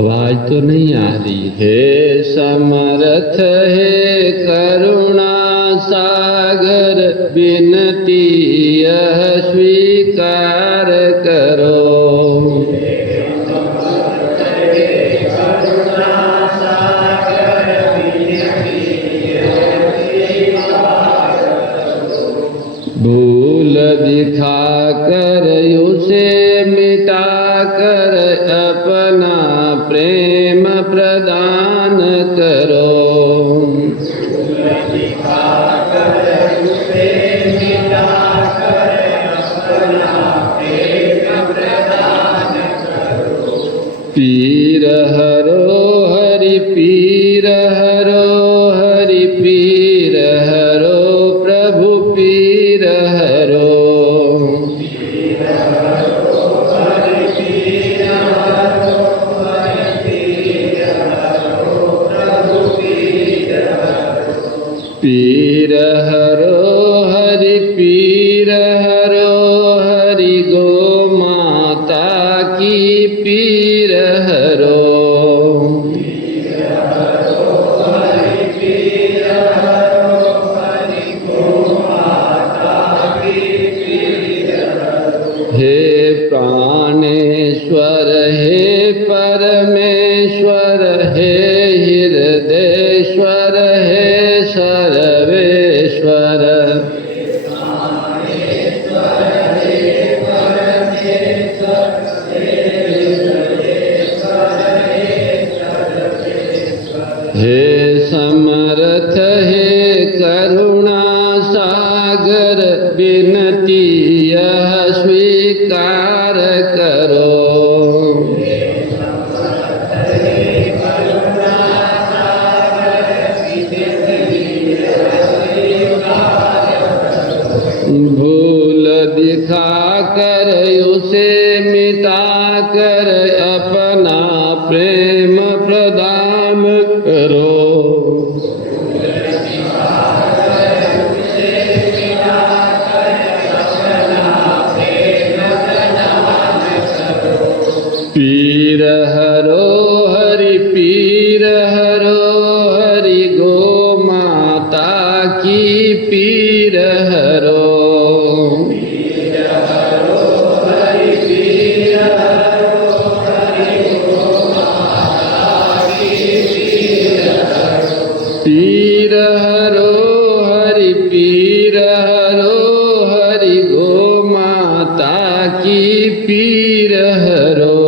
आवाज तो नहीं आ रही। हे समर्थ हे करुणा सागर विनती यह स्वीकार करो। भूल दिखा कर उसे मिटा कर अपना प्रेम प्रदान करो। पीर हरो हरि पीर हरो हरि पीर हरो प्रभु पीर हरो। पीर हरो हरि पीर हरो हरि गो माता की पीर हरो। हे प्राणेश्वर हे परमेश्वर हे हृदयेश्वर हे सर्वेश्वर। हे समर्थ हे करुणा सागर विनती यह स्वीकार करो। भूल दिखा कर उसे मिटा कर अपना प्रेम प्रदान करो। पीर हरो हरि पीर हरो हरि गो माता की पीर हरो। पीर हरो हरि पीर हरो हरि गो माता की पीर हरो।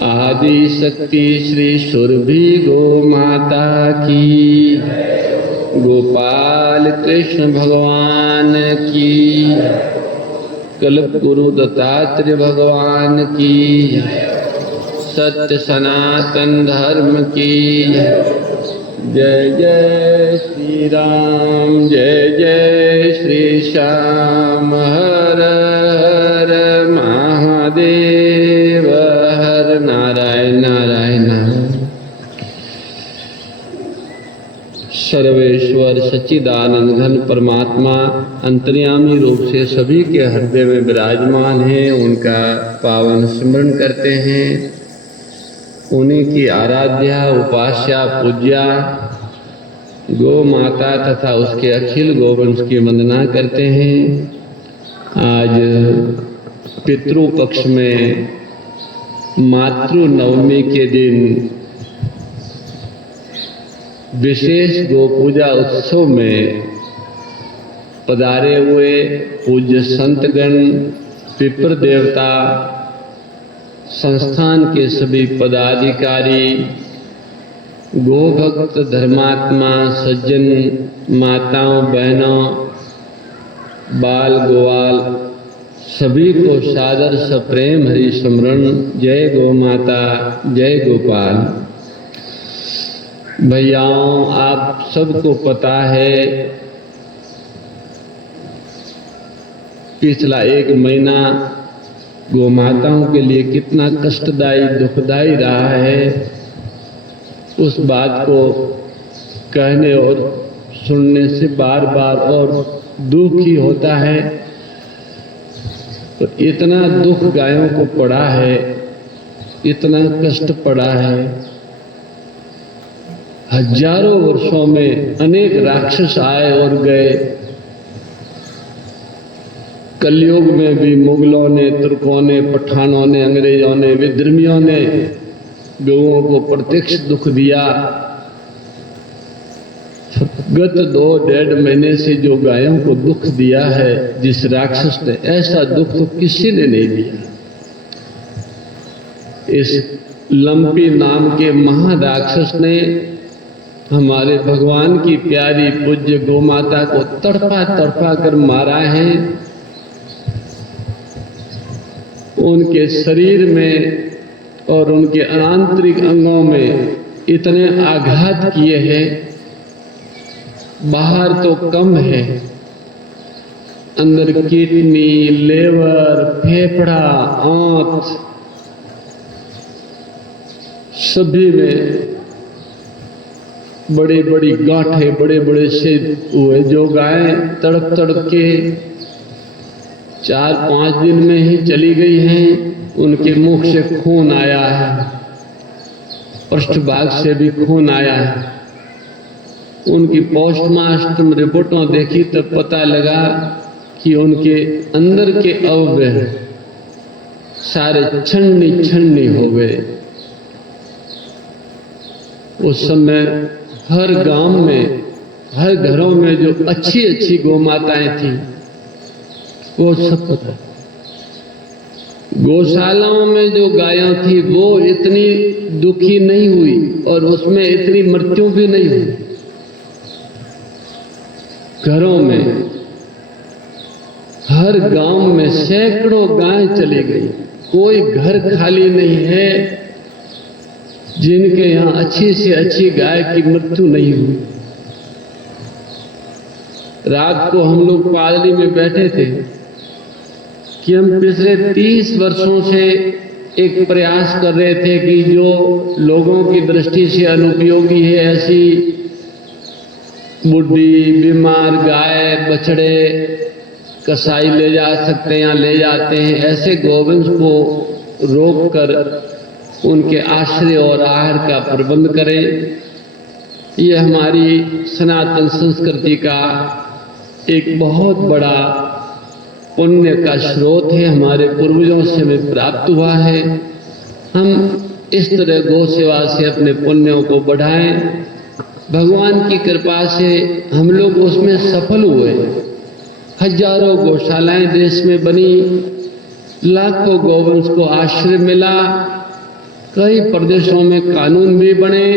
आदि शक्ति श्री सुरभि गो माता की, गोपाल कृष्ण भगवान की, कल्प गुरु दत्तात्रेय भगवान की, सत्य सनातन धर्म की। जय जय श्री राम जय जय श्री श्याम हर हर महादेव हर नारायण नारायण नारायण। सर्वेश्वर सच्चिदानंद घन परमात्मा अंतर्यामी रूप से सभी के हृदय में विराजमान है। उनका पावन स्मरण करते हैं, उन्हीं की आराध्या उपास्या पूज्या गौ माता तथा उसके अखिल गोवंश की वंदना करते हैं। आज पितृ पक्ष में मातृ नवमी के दिन विशेष गो पूजा उत्सव में पधारे हुए पूज्य संतगण, पिपर देवता, संस्थान के सभी पदाधिकारी, गोभक्त धर्मात्मा सज्जन, माताओं बहनों, बाल गोवाल सभी को सादर सप्रेम हरि स्मरण। जय गौ माता जय गोपाल। भैयाओं, आप सबको पता है पिछला 1 महीना गौ माताओं के लिए कितना कष्टदायी दुखदायी रहा है। उस बात को कहने और सुनने से बार बार और दुख ही होता है। तो इतना दुख गायों को पड़ा है, इतना कष्ट पड़ा है। हजारों वर्षों में अनेक राक्षस आए और गए। कलयुग में भी मुगलों ने, तुर्कों ने, पठानों ने, अंग्रेजों ने, विद्रोहियों ने गौओं को प्रत्यक्ष दुख दिया। गत 2-1.5 महीने से जो गायों को दुख दिया है जिस राक्षस ने, ऐसा दुख तो किसी ने नहीं दिया। इस लंपी नाम के महाराक्षस ने हमारे भगवान की प्यारी पूज्य गोमाता को तड़पा तड़पा कर मारा है। उनके शरीर में और उनके आंतरिक अंगों में इतने आघात किए हैं, बाहर तो कम है, अंदर किडनी, लेवर, फेफड़ा, आंत सभी में बड़ी बड़ी गांठें, बड़े बड़े से हुए। जो गाय तड़प तड़प के 4-5 दिन में ही चली गई हैं, उनके मुख से खून आया है, पृष्ठभाग से भी खून आया है। उनकी पोस्टमार्टम रिपोर्टों देखी तो पता लगा कि उनके अंदर के अवयव सारे छन्नी छन्नी हो गए। उस समय हर गांव में, हर घरों में जो अच्छी अच्छी गौमाताएं थी वो सब पता। गौशालाओं में जो गायें थी वो इतनी दुखी नहीं हुई और उसमें इतनी मृत्यु भी नहीं हुई। घरों में, हर गांव में सैकड़ों गायें चली गई। कोई घर खाली नहीं है जिनके यहाँ अच्छी से अच्छी गाय की मृत्यु नहीं हुई। रात को हम लोग पादरी में बैठे थे कि हम पिछले 30 वर्षों से एक प्रयास कर रहे थे कि जो लोगों की दृष्टि से अनुपयोगी है, ऐसी बुढ़ी बीमार गाय बछड़े कसाई ले जा सकते हैं या ले जाते हैं, ऐसे गोवंश को रोक कर उनके आश्रय और आहार का प्रबंध करें। ये हमारी सनातन संस्कृति का एक बहुत बड़ा पुण्य का स्रोत है, हमारे पूर्वजों से हमें प्राप्त हुआ है। हम इस तरह गौ सेवा से अपने पुण्यों को बढ़ाएं। भगवान की कृपा से हम लोग उसमें सफल हुए। हजारों गौशालाएं देश में बनी, लाखों गौवंश को आश्रय मिला, कई प्रदेशों में कानून भी बने।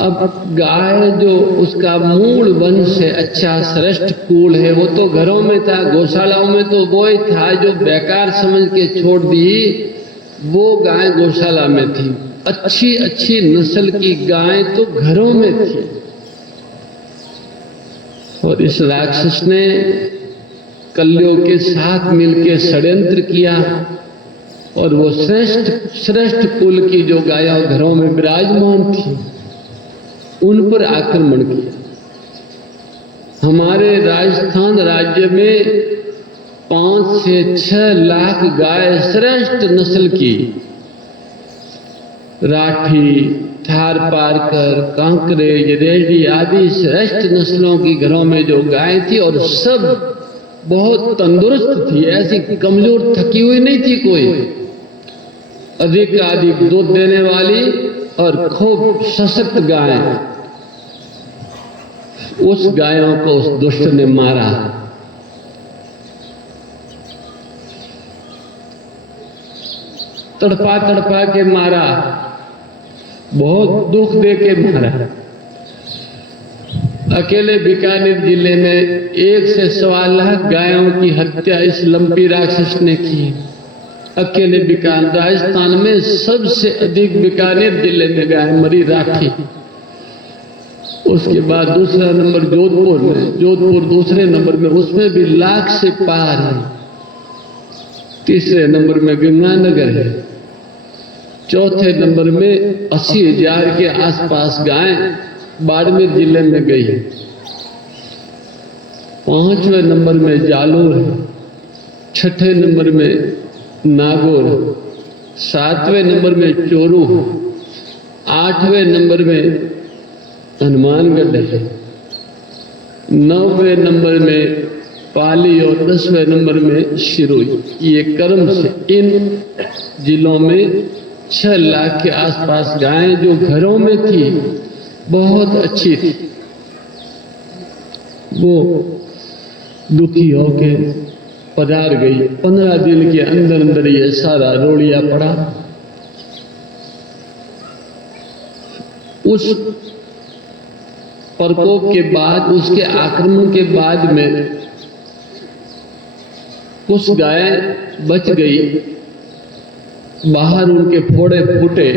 अब गाय जो उसका मूल वंश है, अच्छा श्रेष्ठ कुल है, वो तो घरों में था। गौशालाओं में तो वो ही था जो बेकार समझ के छोड़ दी। वो गाय गौशाला में थी। अच्छी अच्छी नस्ल की गाय तो घरों में थी। और इस राक्षस ने कलयुग के साथ मिलकर षड्यंत्र किया और वो श्रेष्ठ कुल की जो गायें घरों में विराजमान थी उन पर आक्रमण किया। हमारे राजस्थान राज्य में 5 से 6 लाख गाय श्रेष्ठ नस्ल की, राठी, थार पारकर, कांकरेज, रेडी आदि श्रेष्ठ नस्लों की घरों में जो गाय थी, और सब बहुत तंदुरुस्त थी, ऐसी कमजोर थकी हुई नहीं थी कोई। अधिक दूध देने वाली और खूब सशक्त गाय। उस गायों को उस दुष्ट ने मारा। तड़पा तड़पा के मारा, बहुत दुख दे के मारा। अकेले बीकानेर जिले में 1 से 1.25 लाख गायों की हत्या इस लंपी राक्षस ने की। अकेले बीकानेर, राजस्थान में सबसे अधिक बीकानेर जिले में गाय मरी, राठी। उसके बाद दूसरा नंबर जोधपुर में, जोधपुर दूसरे नंबर में, उसमें भी लाख से पार है। तीसरे नंबर में गंगानगर है। चौथे नंबर में 80,000 के आसपास गायें बाड़मेर जिले में गई है। 5वें नंबर में जालोर है, 6ठे नंबर में नागौर, 7वें नंबर में चोरू, 8वें नंबर में हनुमानगढ़ है, 9वें नंबर में पाली और 10वें नंबर में सिरोही। ये क्रम से इन जिलों में 6 लाख के आसपास गायें जो घरों में थी, बहुत अच्छी थी, वो दुखी होके पधार गई। 15 दिन के अंदर अंदर ये सारा रोड़िया पड़ा। उस प्रकोप के बाद, उसके आक्रमण के बाद में कुछ गायें बच गई। बाहर उनके फोड़े फूटे,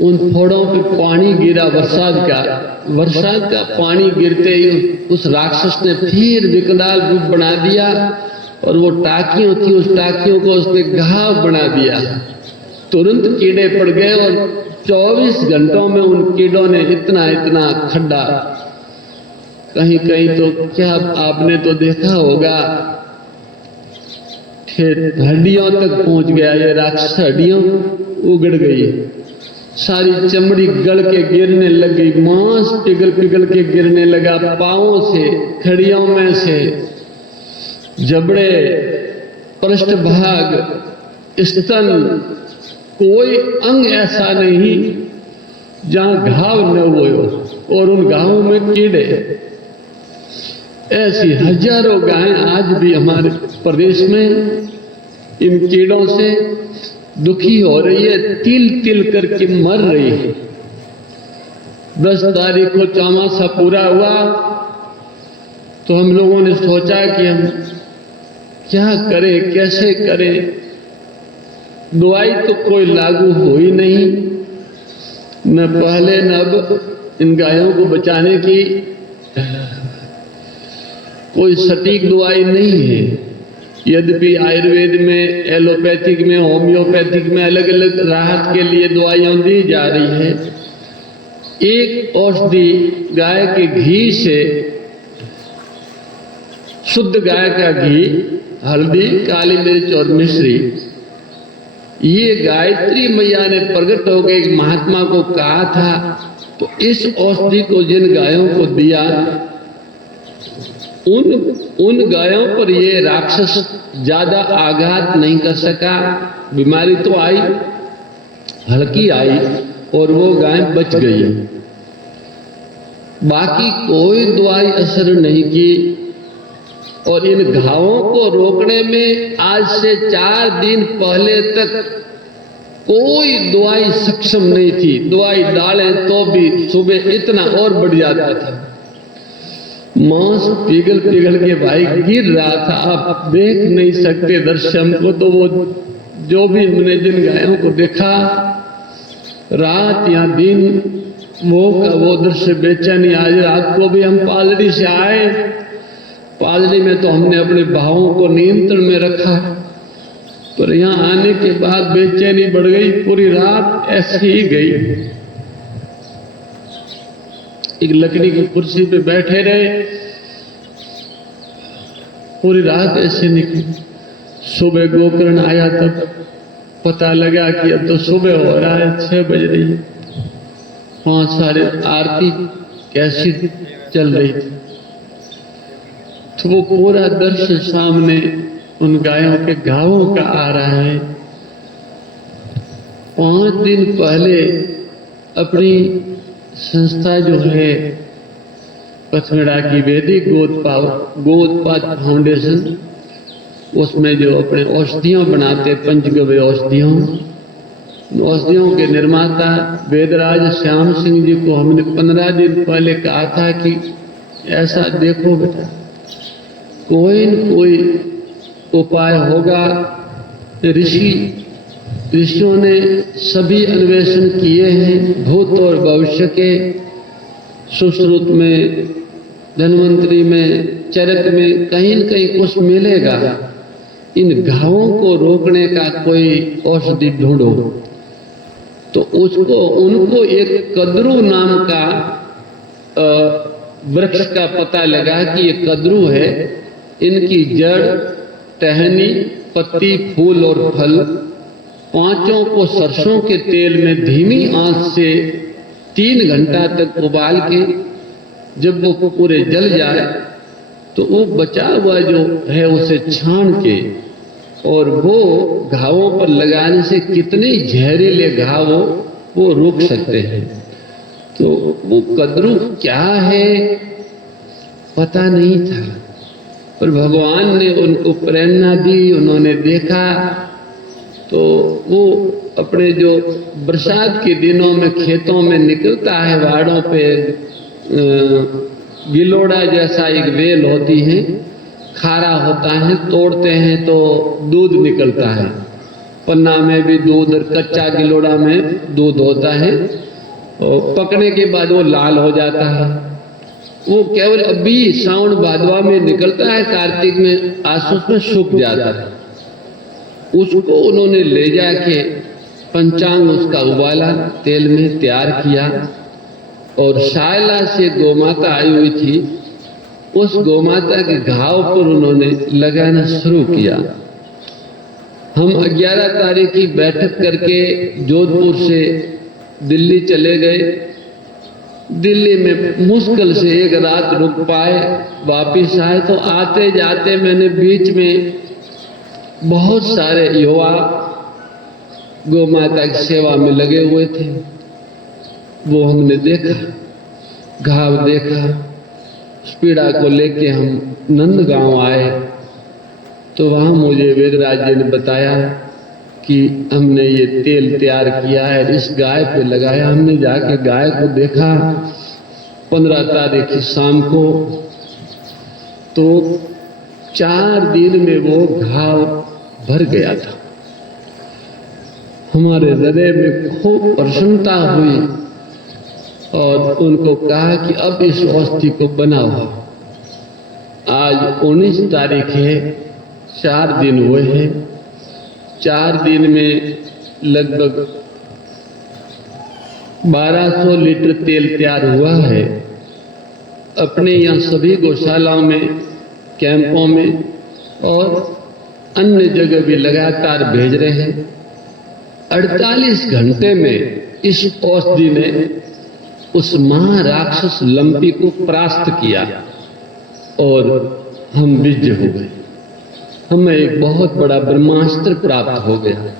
उन फोड़ों पे पानी गिरा बरसात का पानी गिरते ही उस राक्षस ने फिर विकराल रूप बना दिया और वो टाकियों थी, उस टाकियों को उसने घाव बना दिया। तुरंत कीड़े पड़ गए और 24 घंटों में उन कीड़ों ने इतना खड्डा, कहीं कहीं तो क्या आपने तो देखा होगा, हड्डियों तक पहुंच गया ये राक्षस, हड्डियों उगड़ गई, सारी चमड़ी गल के गिरने लगी, मांस पिघल के गिरने लगा, पांवों से, खड़ियों में से, जबड़े, पृष्ठभाग, स्तन, कोई अंग ऐसा नहीं जहां घाव न हुए हो। और उन घावों में कीड़े। ऐसी हजारों गायें आज भी हमारे प्रदेश में इन कीड़ों से दुखी हो रही है, तिल तिल करके मर रही है। 10 तारीख को चौमासा पूरा हुआ तो हम लोगों ने सोचा कि हम क्या करें, कैसे करें। दवाई तो कोई लागू हो ही नहीं, न पहले न अब इन गायों को बचाने की कोई सटीक दवाई नहीं है। यद्यपि आयुर्वेद में, एलोपैथिक में, होम्योपैथिक में अलग अलग राहत के लिए दवाइयां दी जा रही है। एक औषधि गाय के घी से, शुद्ध गाय का घी, हल्दी, काली मिर्च और मिश्री, ये गायत्री मैया ने प्रकट होकर एक महात्मा को कहा था। तो इस औषधि को जिन गायों को दिया, उन गायों पर ये राक्षस ज्यादा आघात नहीं कर सका। बीमारी तो आई, हल्की आई और वो गाय बच गई। बाकी कोई दवाई असर नहीं की। और इन घावों को रोकने में आज से 4 दिन पहले तक कोई दवाई सक्षम नहीं थी। दवाई डालें तो भी सुबह इतना और बढ़ जाता था, मांस पिघल के भाई गिर रहा था। आप देख नहीं सकते दर्शन को। तो वो जो भी हमने जिन गायों को देखा, रात या दिन, वो दृश्य बेचैनी। आज रात को भी हम पालड़ी से आए, पालड़ी में तो हमने अपने भावों को नियंत्रण में रखा, पर यहाँ आने के बाद बेचैनी बढ़ गई। पूरी रात ऐसे ही गई। एक लकड़ी की कुर्सी पे बैठे रहे, पूरी रात ऐसे निकली। सुबह गोकर्ण आया तब पता लगा कि अब तो सुबह हो रहा है, 6 बज रही है। 5 साढ़े आरती कैसी चल रही थी। तो वो पूरा दृश्य सामने उन गायों के घावों का आ रहा है। 5 दिन पहले अपनी संस्था जो है पथमेड़ा की वैदिक गोदपाद फाउंडेशन, उसमें जो अपने औषधियों बनाते, पंचगव्य औषधियों, औषधियों के निर्माता वेदराज श्याम सिंह जी को हमने 15 दिन पहले कहा था कि ऐसा देखो बेटा, कोई न कोई उपाय होगा। ऋषियों ने सभी अन्वेषण किए हैं, भूत और भविष्य के, सुश्रुत में, धन्वंतरी में, चरक में, कहीं न कहीं कुछ मिलेगा। इन घावों को रोकने का कोई औषधि ढूंढो। तो उनको एक कद्रू नाम का वृक्ष का पता लगा कि ये कद्रू है। इनकी जड़, टहनी, पत्ती, फूल और फल पांचों को सरसों के तेल में धीमी आंच से 3 घंटा तक उबाल के जब वो पूरे जल जाए तो वो बचा हुआ जो है उसे छान के और वो घावों पर लगाने से कितने जहरीले घाव वो रोक सकते हैं। तो वो कद्रू क्या है पता नहीं था, पर भगवान ने उनको प्रेरणा दी। उन्होंने देखा तो वो अपने जो बरसात के दिनों में खेतों में निकलता है, वाड़ों पे गिलोड़ा जैसा एक वेल होती है, खारा होता है, तोड़ते हैं तो दूध निकलता है। पन्ना में भी दूध और कच्चा गिलोड़ा में दूध होता है और पकने के बाद वो लाल हो जाता है। वो केवल अभी सावन भादवा में निकलता है, कार्तिक में आसुस में सूख जाता है। उसको उन्होंने ले जाके पंचांग उसका उबाला, तेल में तैयार किया और शायला से गोमाता आई हुई थी, उस गोमाता के घाव पर उन्होंने लगाना शुरू किया। हम 11 तारीख की बैठक करके जोधपुर से दिल्ली चले गए। दिल्ली में मुश्किल से एक रात रुक पाए, वापिस आए तो आते जाते मैंने बीच में बहुत सारे युवा गौ माता की सेवा में लगे हुए थे। वो हमने देखा, घाव देखा। उस पीड़ा को लेके हम नंदगांव आए तो वहाँ मुझे वेदराज जी ने बताया कि हमने ये तेल तैयार किया है, इस गाय पे लगाया। हमने जाके गाय को देखा 15 तारीख की शाम को, तो 4 दिन में वो घाव भर गया था। हमारे हृदय में खूब प्रसन्नता हुई और उनको कहा कि अब इस अस्थि को बनाओ। आज 19 तारीख है, 4 दिन हुए हैं। 4 दिन में लगभग 1200 लीटर तेल तैयार हुआ है। अपने यहाँ सभी गौशालाओं में, कैंपों में और अन्य जगह भी लगातार भेज रहे हैं। 48 घंटे में इस औषधि ने उस महाराक्षस लंपी को परास्त किया और हम विजय हो गए। हमें एक बहुत बड़ा ब्रह्मास्त्र प्राप्त हो गया।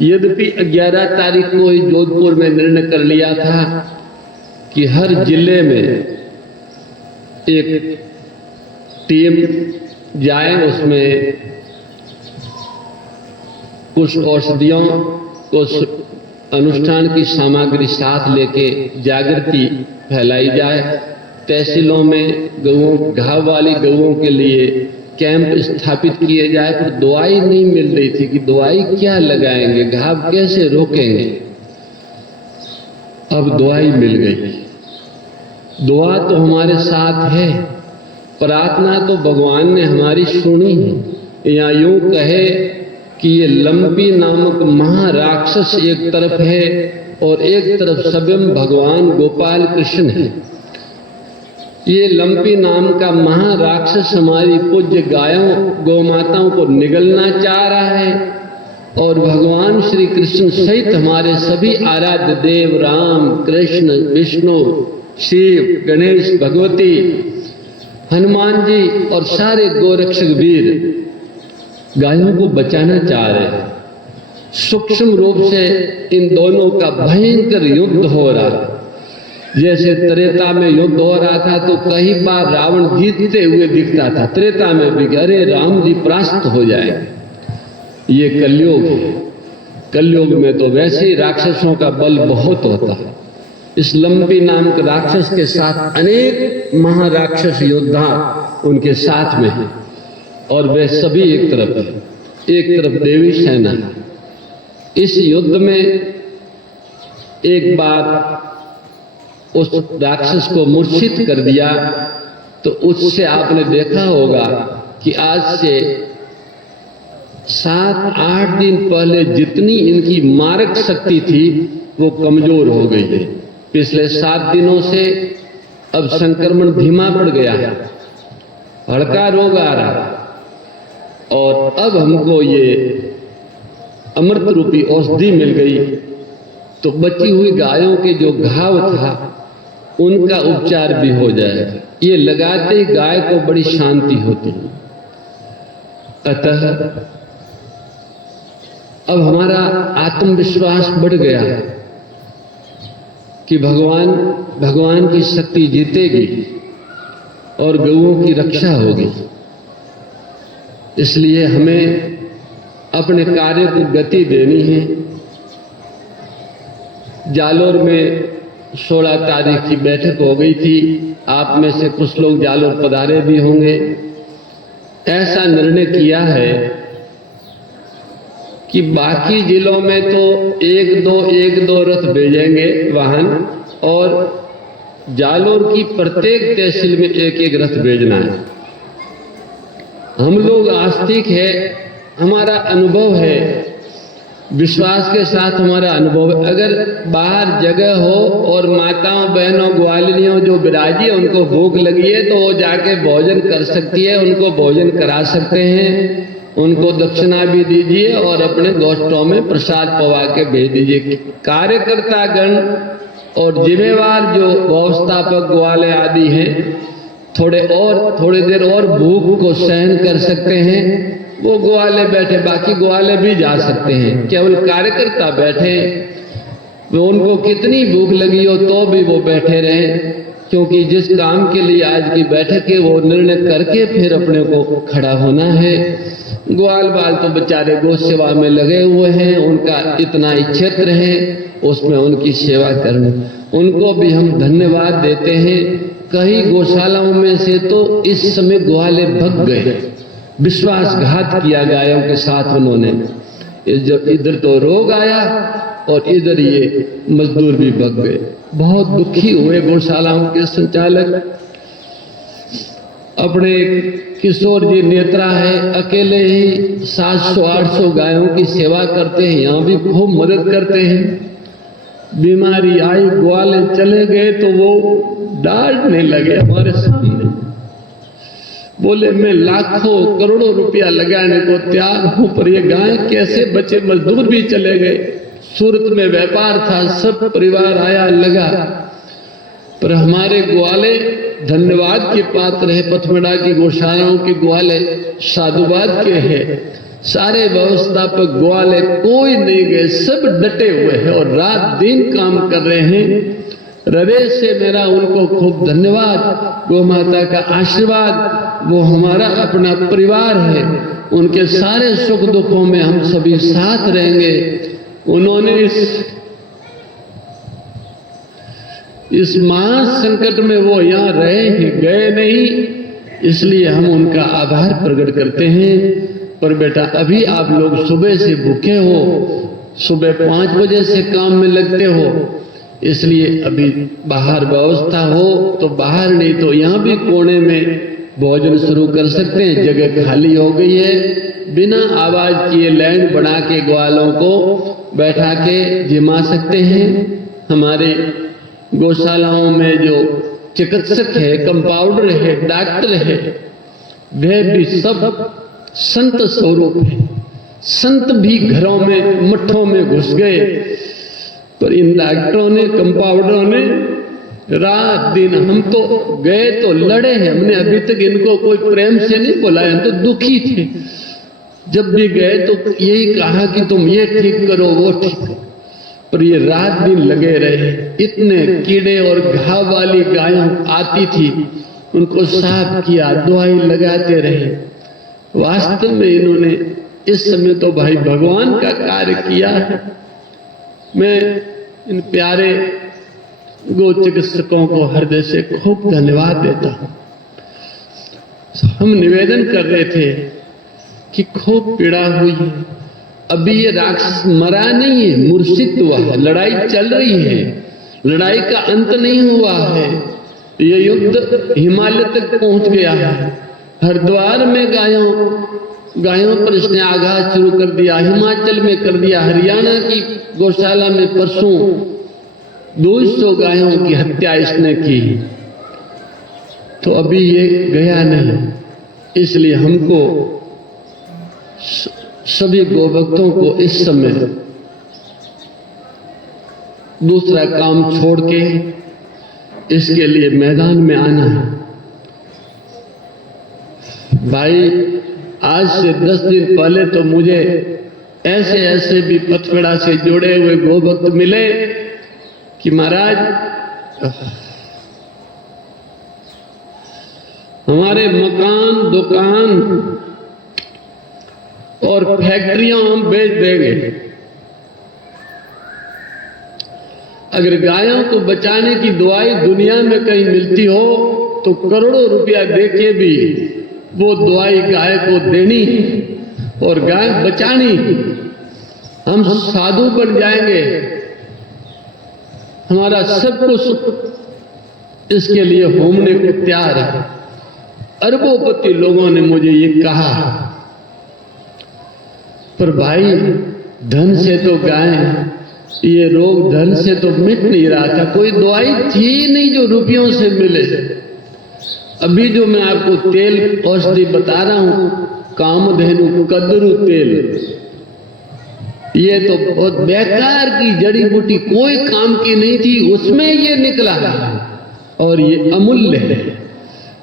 यद्यपि 11 तारीख को ही जोधपुर में निर्णय कर लिया था कि हर जिले में एक टीम जाए, उसमें कुछ औषधियों, कुछ अनुष्ठान की सामग्री साथ लेके जागृति फैलाई जाए। तहसीलों में गऊओं, घाव वाली गऊओं के लिए कैंप स्थापित किए जाए, पर दवाई नहीं मिल रही थी कि दवाई क्या लगाएंगे, घाव कैसे रोकेंगे। अब दवाई मिल गई। दुआ तो हमारे साथ है, प्रार्थना तो भगवान ने हमारी सुनी है। या यूं कहे कि ये लंपी नामक महाराक्षस एक तरफ है और एक तरफ स्वयं भगवान गोपाल कृष्ण है। ये लंपी नाम का महाराक्षस हमारी पूज्य गायों, गौ माताओं को निगलना चाह रहा है और भगवान श्री कृष्ण सहित हमारे सभी आराध्य देव राम, कृष्ण, विष्णु, शिव, गणेश, भगवती, हनुमान जी और सारे गोरक्षक वीर गायों को बचाना चाह रहे हैं। सूक्ष्म रूप से इन दोनों का भयंकर युद्ध हो रहा है। जैसे त्रेता में युद्ध हो रहा था तो कई बार रावण जीतते हुए दिखता था, त्रेता में भी अरे राम जी परास्त हो जाए। ये कलयुग है। कलयुग में तो वैसे ही राक्षसों का बल बहुत होता है। इस लंपी नाम के राक्षस के साथ अनेक महाराक्षस योद्धा उनके साथ में हैं और वे सभी एक तरफ है, एक तरफ देवी सेना है। इस युद्ध में एक बार उस राक्षस को मूर्छित कर दिया तो उससे आपने देखा होगा कि आज से 7-8 दिन पहले जितनी इनकी मारक शक्ति थी वो कमजोर हो गई है। पिछले 7 दिनों से अब संक्रमण धीमा पड़ गया है, हल्का रोग आ रहा, और अब हमको ये अमृत रूपी औषधि मिल गई तो बची हुई गायों के जो घाव था उनका उपचार भी हो जाएगा। ये लगाते ही गाय को बड़ी शांति होती है। अतः अब हमारा आत्मविश्वास बढ़ गया कि भगवान की शक्ति जीतेगी और गौओं की रक्षा होगी। इसलिए हमें अपने कार्य को गति देनी है। जालोर में 16 तारीख की बैठक हो गई थी। आप में से कुछ लोग जालोर पधारे भी होंगे। ऐसा निर्णय किया है कि बाकी जिलों में तो एक दो रथ भेजेंगे वाहन, और जालोर की प्रत्येक तहसील में एक रथ भेजना है। हम लोग आस्तिक है, हमारा अनुभव है, विश्वास के साथ हमारा अनुभव है। अगर बाहर जगह हो और माताओं बहनों ग्वालिनियों जो बिराजी है उनको भूख लगी है तो वो जाके भोजन कर सकती है, उनको भोजन करा सकते हैं, उनको दक्षिणा भी दीजिए और अपने गोष्ठों में प्रसाद पवा के भेज दीजिए। कार्यकर्ता गण और जिम्मेवार जो व्यवस्थापक ग्वाले आदि हैं थोड़ी देर और भूख को सहन कर सकते हैं, वो ग्वाले बैठे, बाकी ग्वाले भी जा सकते हैं। केवल कार्यकर्ता बैठे, वो उनको कितनी भूख लगी हो तो भी वो बैठे रहें, क्योंकि जिस काम के लिए आज की बैठक है वो निर्णय करके फिर अपने को खड़ा होना है। ग्वाल बाल तो बेचारे गौ सेवा में लगे हुए हैं, उनका इतना ही क्षेत्र है, उसमें उनकी सेवा करनी, उनको भी हम धन्यवाद देते हैं। कई गौशालाओं में से तो इस समय ग्वाले भग गए, विश्वासघात किया गायों के साथ उन्होंने। इधर तो रोग आया और इधर ये मजदूर भी भग गए। बहुत दुखी हुए गौशालाओं के संचालक। अपने किशोर जी नेत्रा है, अकेले ही 700-800 गायों की सेवा करते हैं, यहाँ भी खूब मदद करते हैं। बीमारी आई, ग्वाले चले गए तो वो डांटने लगे हमारे सामने, बोले मैं लाखों करोड़ों रुपया लगाने को तैयार हूं पर ये गाय कैसे बचे। मजदूर भी चले गए, सूरत में व्यापार था, सब परिवार आया लगा, पर हमारे ग्वाले धन्यवाद के पात्र है। पथमड़ा की गौशालाओं के ग्वाले साधुवाद के हैं। सारे व्यवस्थापक ग्वाले कोई नहीं गए, सब डटे हुए हैं और रात दिन काम कर रहे हैं। हृदय से मेरा उनको खूब धन्यवाद। गौ माता का आशीर्वाद, वो हमारा अपना परिवार है, उनके सारे सुख दुखों में हम सभी साथ रहेंगे। उन्होंने इस महा संकट में वो यहाँ रहे हैं, गए नहीं, इसलिए हम उनका आभार प्रकट करते हैं। पर बेटा अभी आप लोग सुबह से भूखे हो, सुबह 5 बजे से काम में लगते हो, इसलिए अभी बाहर व्यवस्था हो तो बाहर, नहीं तो यहाँ भी कोने में भोजन शुरू कर सकते हैं, जगह खाली हो गई है। बिना आवाज किए लाइन बना के ग्वालों को बैठा के जिमा सकते हैं। हमारे गौशालाओं में जो चिकित्सक है, कंपाउंडर है, डॉक्टर है, वे भी सब संत स्वरूप है। संत भी घरों में मठों में घुस गए, पर इन डॉक्टरों ने, कंपाउंडरों ने रात दिन, हम तो गए तो लड़े हैं, हमने अभी तक इनको कोई प्रेम से नहीं बुलाया, हम तो दुखी थे। जब भी गए तो यही कहा कि तुम ये ठीक करो वो ठीक करो, पर ये रात दिन लगे रहे। इतने कीड़े और घाव वाली गायें आती थी, उनको साफ किया, दवाई लगाते रहे। वास्तव में इन्होंने इस समय तो भाई भगवान का कार्य किया है। मैं इन प्यारे गो चिकित्सकों को हृदय से खूब धन्यवाद देता हूं। हम निवेदन कर रहे थे कि खूब पीड़ा हुई है, अभी ये राक्षस मरा नहीं है, मूर्छित हुआ है, लड़ाई चल रही है, लड़ाई का अंत नहीं हुआ है। ये युद्ध हिमालय तक पहुंच गया है। हरिद्वार में गायों गायों पर इसने आघात शुरू कर दिया, हिमाचल में कर दिया, हरियाणा की गौशाला में परसों 200 गायों की हत्या इसने की। तो अभी ये गया नहीं, इसलिए हमको सभी गोभक्तों को इस समय दूसरा काम छोड़ के इसके लिए मैदान में आना है। भाई आज से 10 दिन पहले तो मुझे ऐसे ऐसे भी पथपेड़ा से जुड़े हुए गोभक्त मिले कि महाराज हमारे मकान, दुकान और फैक्ट्रियां हम बेच देंगे, अगर गायों को बचाने की दवाई दुनिया में कहीं मिलती हो तो करोड़ों रुपया देके भी वो दवाई गाय को देनी और गाय बचानी। हम साधु बन जाएंगे, हमारा सब कुछ इसके लिए होमने को तैयार है। अरबोपति लोगों ने मुझे ये कहा, पर भाई धन से तो गाय, ये रोग धन से तो मिट नहीं रहा था, कोई दवाई थी नहीं जो रुपयों से मिले। अभी जो मैं आपको तेल औषधि बता रहा हूं, कामधेनु कद्रू तेल, ये तो बहुत बेकार की जड़ी बूटी, कोई काम की नहीं थी, उसमें ये निकला और ये अमूल्य है।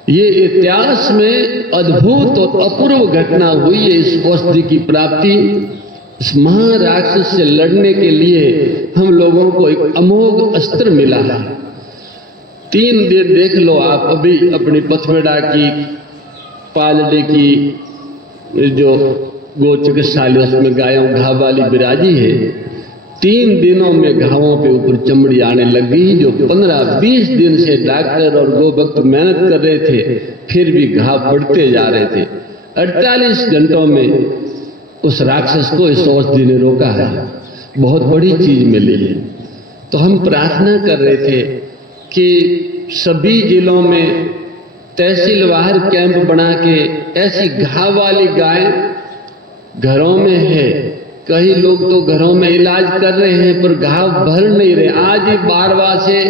ये इतिहास में अद्भुत और अपूर्व घटना हुई है इस औषधि की प्राप्ति। इस महाराक्षस से लड़ने के लिए हम लोगों को एक अमोघ अस्त्र मिला है। 3 दिन देख लो आप, अभी अपनी पथपेड़ा की पालने की जो गो चिकित्सालय उसमें गायों घाव वाली बिराजी है, 3 दिनों में घावों पे ऊपर चमड़ी आने लगी। जो 15-20 दिन से डॉक्टर और गोभक्त मेहनत कर रहे थे, फिर भी घाव बढ़ते जा रहे थे। 48 घंटों में उस राक्षस को इस औषधि ने रोका है। बहुत बड़ी चीज मिली है। तो हम प्रार्थना कर रहे थे कि सभी जिलों में तहसीलवार कैंप बना के ऐसी घाव वाली गाय घरों में है, कई लोग तो घरों में इलाज कर रहे हैं पर घाव भर नहीं रहे। आज ही बारवा से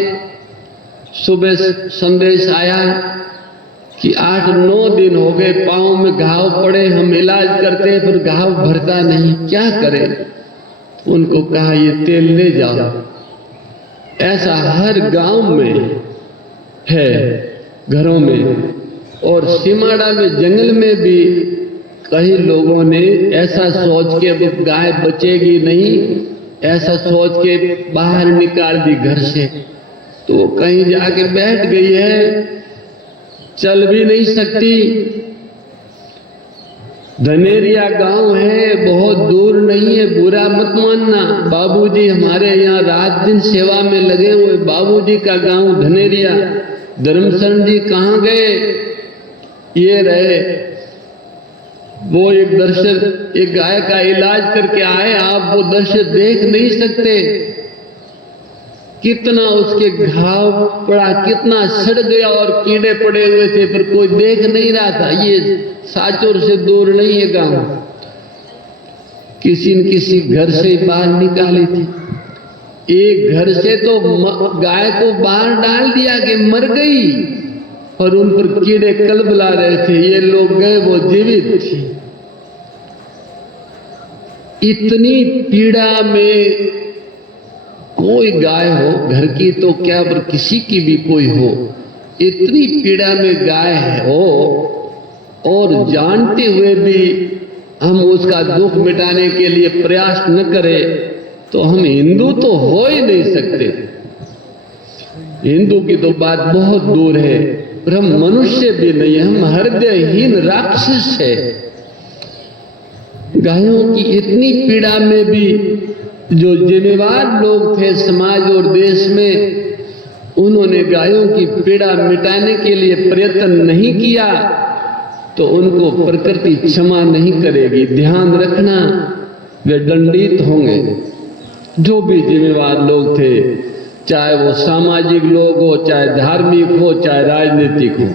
सुबह संदेश आया कि 8-9 दिन हो गए, पांव में घाव पड़े, हम इलाज करते हैं पर घाव भरता नहीं, क्या करें? उनको कहा ये तेल ले जाओ। ऐसा हर गांव में है, घरों में, और सीमाड़ा में जंगल में भी कई लोगों ने ऐसा सोच के अब गाय बचेगी नहीं, ऐसा सोच के बाहर निकाल दी घर से, तो कहीं जाके बैठ गई है, चल भी नहीं सकती। धनेरिया गांव है, बहुत दूर नहीं है, बुरा मत मानना। बाबूजी हमारे यहाँ रात दिन सेवा में लगे हुए, बाबूजी का गांव धनेरिया। धर्मशरण जी कहाँ गए? ये रहे, वो एक दर्शन, एक गाय का इलाज करके आए, आप वो दृश्य देख नहीं सकते। कितना उसके घाव पड़ा, कितना सड़ गया और कीड़े पड़े हुए थे, पर कोई देख नहीं रहा था। ये साचोर से दूर नहीं है गांव, किसी न किसी घर से बाहर निकाली थी। एक घर से तो गाय को बाहर डाल दिया कि मर गई, और उन पर कीड़े कलबला रहे थे। ये लोग गए, वो जीवित थी। इतनी पीड़ा में कोई गाय हो, घर की तो क्या पर किसी की भी कोई हो, इतनी पीड़ा में गाय हो और जानते हुए भी हम उसका दुख मिटाने के लिए प्रयास न करें, तो हम हिंदू तो हो ही नहीं सकते। हिंदू की तो बात बहुत दूर है, पर हम मनुष्य भी नहीं है, हम हृदयहीन राक्षस है। गायों की इतनी पीड़ा में भी जो जिम्मेवार लोग थे समाज और देश में, उन्होंने गायों की पीड़ा मिटाने के लिए प्रयत्न नहीं किया, तो उनको प्रकृति क्षमा नहीं करेगी। ध्यान रखना, वे दंडित होंगे। जो भी जिम्मेवार लोग थे, चाहे वो सामाजिक लोग हो, चाहे धार्मिक हो, चाहे राजनीतिक हो,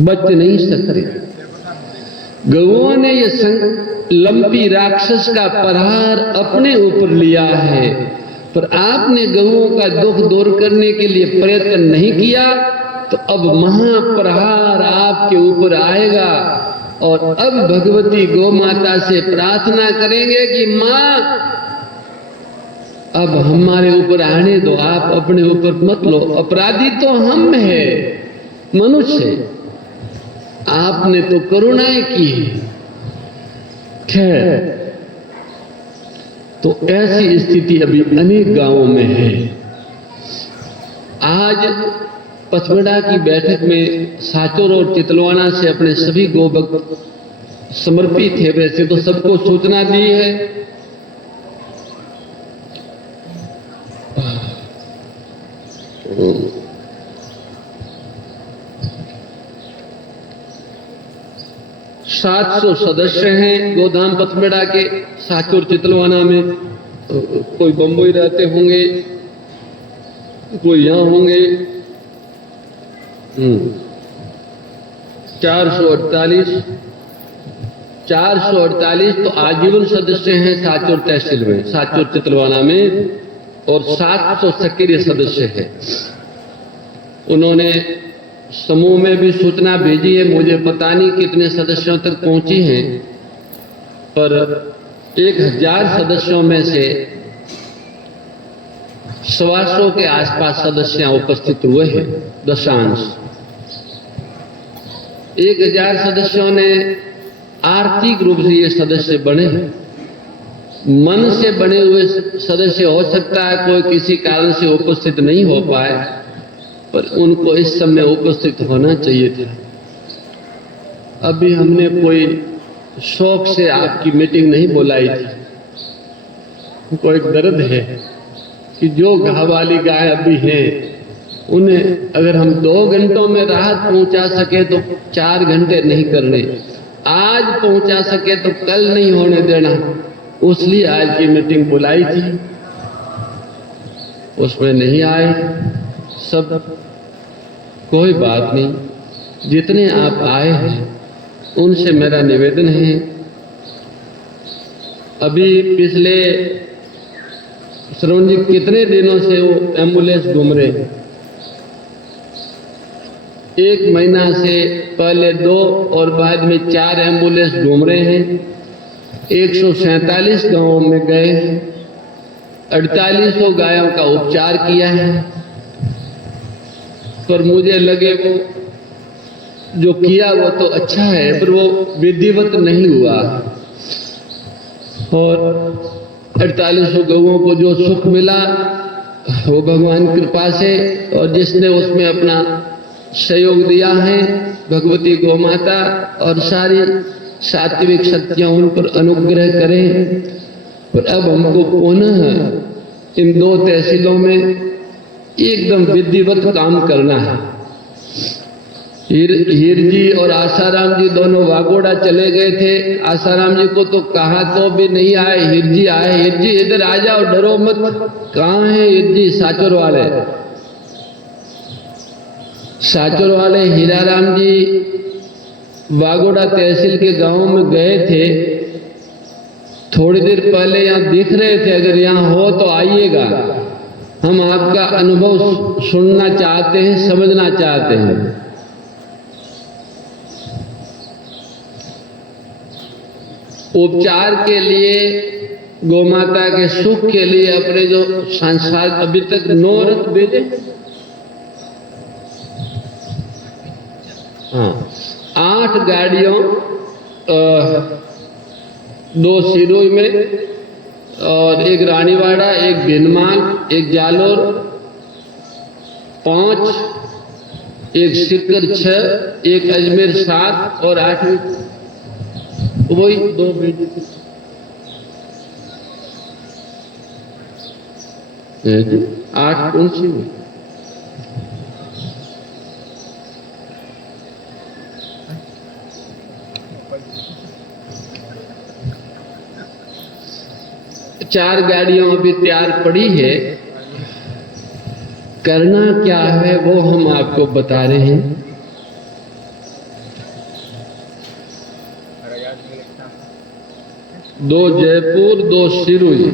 बच नहीं सकते। गौओं ने ये लंपी राक्षस का प्रहार अपने ऊपर लिया है, पर आपने गौओं का दुख दूर करने के लिए प्रयत्न नहीं किया, तो अब महाप्रहार आपके ऊपर आएगा। और अब भगवती गौ माता से प्रार्थना करेंगे कि मां, अब हमारे ऊपर आने दो, आप अपने ऊपर मत लो, अपराधी तो हम है, मनुष्य, आपने तो करुणाएं की। खैर, तो ऐसी स्थिति अभी अनेक गांवों में है। आज पचमढ़ा की बैठक में साचोर और चितलवाना से अपने सभी गोभक्त समर्पित थे। वैसे तो सबको सूचना दी है, 700 सदस्य हैं गोधाम पचमढ़ा के साचोर चितलवाना में। कोई बम्बई रहते होंगे, कोई यहाँ होंगे। 448 तो आजीवन सदस्य हैं साचोर तहसील में, साचोर चितलवाना में, और 700 सक्रिय सदस्य हैं। उन्होंने समूह में भी सूचना भेजी है, मुझे पता नहीं कितने सदस्यों तक पहुंची हैं, पर 1000 सदस्यों में से 125 के आसपास सदस्य उपस्थित हुए हैं, दशांश। 1000 सदस्यों ने आर्थिक रूप से ये सदस्य बने हैं। मन से बने हुए सदस्य हो सकता है कोई किसी कारण से उपस्थित नहीं हो पाए, पर उनको इस समय उपस्थित होना चाहिए था। अभी हमने कोई शौक से आपकी मीटिंग नहीं बुलाई थी। हमको एक दर्द है कि जो घाव वाली गाय अभी हैं, उन्हें अगर हम 2 घंटों में राहत पहुंचा सके तो 4 घंटे नहीं करने, आज पहुंचा सके तो कल नहीं होने देना, उसलिए आज की मीटिंग बुलाई थी। उसमें नहीं आए सब, कोई बात नहीं। जितने आप आए हैं उनसे मेरा निवेदन है, अभी पिछले श्रवण जी कितने दिनों से वो एम्बुलेंस घूम रहे हैं। 1 महीना से पहले 2 और बाद में 4 एम्बुलेंस घूम रहे हैं। 147 गांवों में गए हैं, 4800 गायों का उपचार किया है। पर मुझे लगे वो जो किया वो तो अच्छा है, पर वो विधिवत नहीं हुआ। और 4800 गौओं को जो सुख मिला वो भगवान कृपा से, और जिसने उसमें अपना सहयोग दिया है, भगवती गौ माता और सारी सात्विक शक्तियां उन पर अनुग्रह करें। पर अब हमको पुनः इन 2 तहसीलों में एकदम विधिवत काम करना है। हीर जी और आसाराम जी दोनों वागोड़ा चले गए थे। आसाराम जी को तो कहा तो भी नहीं आए, हीर जी आए। हीर जी इधर आ जाओ, डरो मत। कहाँ है हीर जी? साचोर वाले, साचोर वाले हीराराम जी वागोड़ा तहसील के गांव में गए थे। थोड़ी देर पहले यहाँ दिख रहे थे, अगर यहाँ हो तो आइएगा, हम आपका अनुभव सुनना चाहते हैं, समझना चाहते हैं। उपचार के लिए, गौ माता के सुख के लिए अपने जो संसार अभी तक 9 रथ भेजे, हाँ 8 गाड़ियों, 2 सिरोही में और 1 रानीवाड़ा, 1 भिनमाल, 1 जालोर, 5, 1 सिक्कर 6, 1 अजमेर 7 और 8 वही 2 भेजे थे। 8 कौन सी हुई? चार गाड़ियों अभी तैयार पड़ी है। करना क्या है वो हम आपको बता रहे हैं। 2 जयपुर, 2 सिरोही,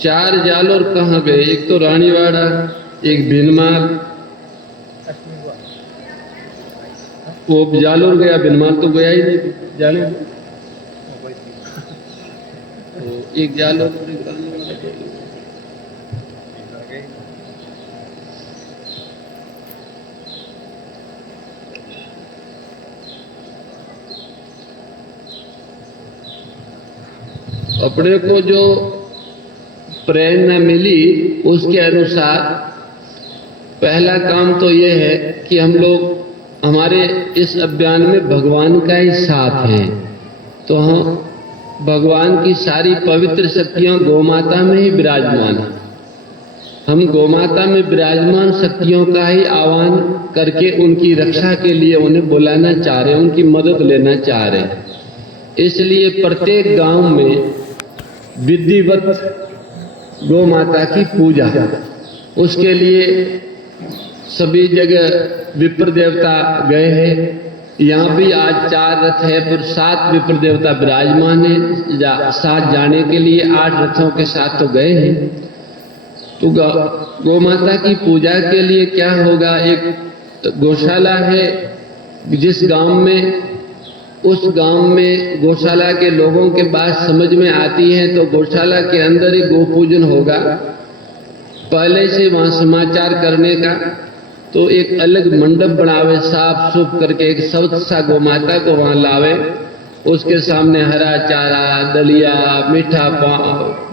4 जालोर कहाँ गए? एक तो रानीवाड़ा, एक भिनमाल। वो जालोर गया, भिनमाल तो गया ही नहीं। जालोर तो एक जालोर, अपने को जो प्रेरणा मिली उसके अनुसार पहला काम तो ये है कि हम लोग हमारे इस अभियान में भगवान का ही साथ है, तो हम भगवान की सारी पवित्र शक्तियां गौमाता में ही विराजमान है। हम गौमाता में विराजमान शक्तियों का ही आह्वान करके उनकी रक्षा के लिए उन्हें बुलाना चाह रहे हैं, उनकी मदद लेना चाह रहे हैं। इसलिए प्रत्येक गांव में विधिवत गौ माता की पूजा, उसके लिए सभी जगह विप्र देवता गए हैं। यहाँ भी आज 4 रथ है, पर 7 विप्र देवता विराजमान है। 7 जाने के लिए 8 रथों के साथ तो गए हैं। तो गौ माता की पूजा के लिए क्या होगा? एक गौशाला है जिस गांव में, उस गांव में गौशाला के लोगों के बात समझ में आती है तो गौशाला के अंदर ही गौ पूजन होगा। पहले से वहां समाचार करने का, तो एक अलग मंडप बनावे साफ सुफ करके, एक सवत सा गौ माता को वहां लावे, उसके सामने हरा चारा, दलिया,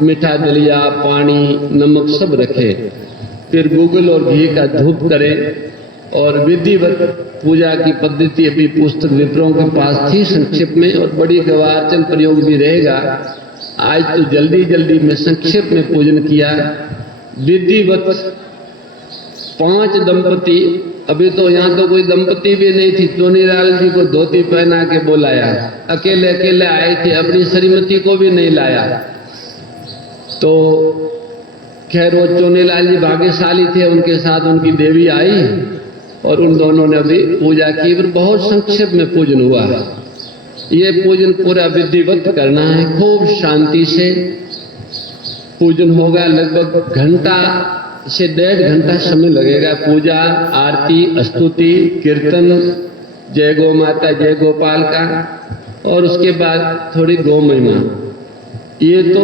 मीठा दलिया, पानी, नमक सब रखे, फिर गूगल और घी का धूप करें और विधिवत पूजा की पद्धति अभी पुस्तक विप्रों के पास थी संक्षेप में, और बड़ी गवार्चन प्रयोग भी रहेगा। आज तो जल्दी जल्दी में संक्षेप में पूजन किया। विधिवत 5 दंपति, अभी तो यहाँ तो कोई दंपति भी नहीं थी, चोनीलाल जी को धोती पहना के बुलाया, अकेले अकेले आए थे, अपनी श्रीमती को भी नहीं लाया। तो खैर वो चोनीलाल जी भाग्यशाली थे, उनके साथ उनकी देवी आई और उन दोनों ने भी पूजा की। पर बहुत संक्षेप में पूजन हुआ है। ये पूजन पूरा विधिवत करना है, खूब शांति से पूजन होगा। लगभग घंटा से 1.5 घंटा समय लगेगा। पूजा, आरती, स्तुति, कीर्तन, जय गौ माता, जय गोपाल का, और उसके बाद थोड़ी गौ महिमा। ये तो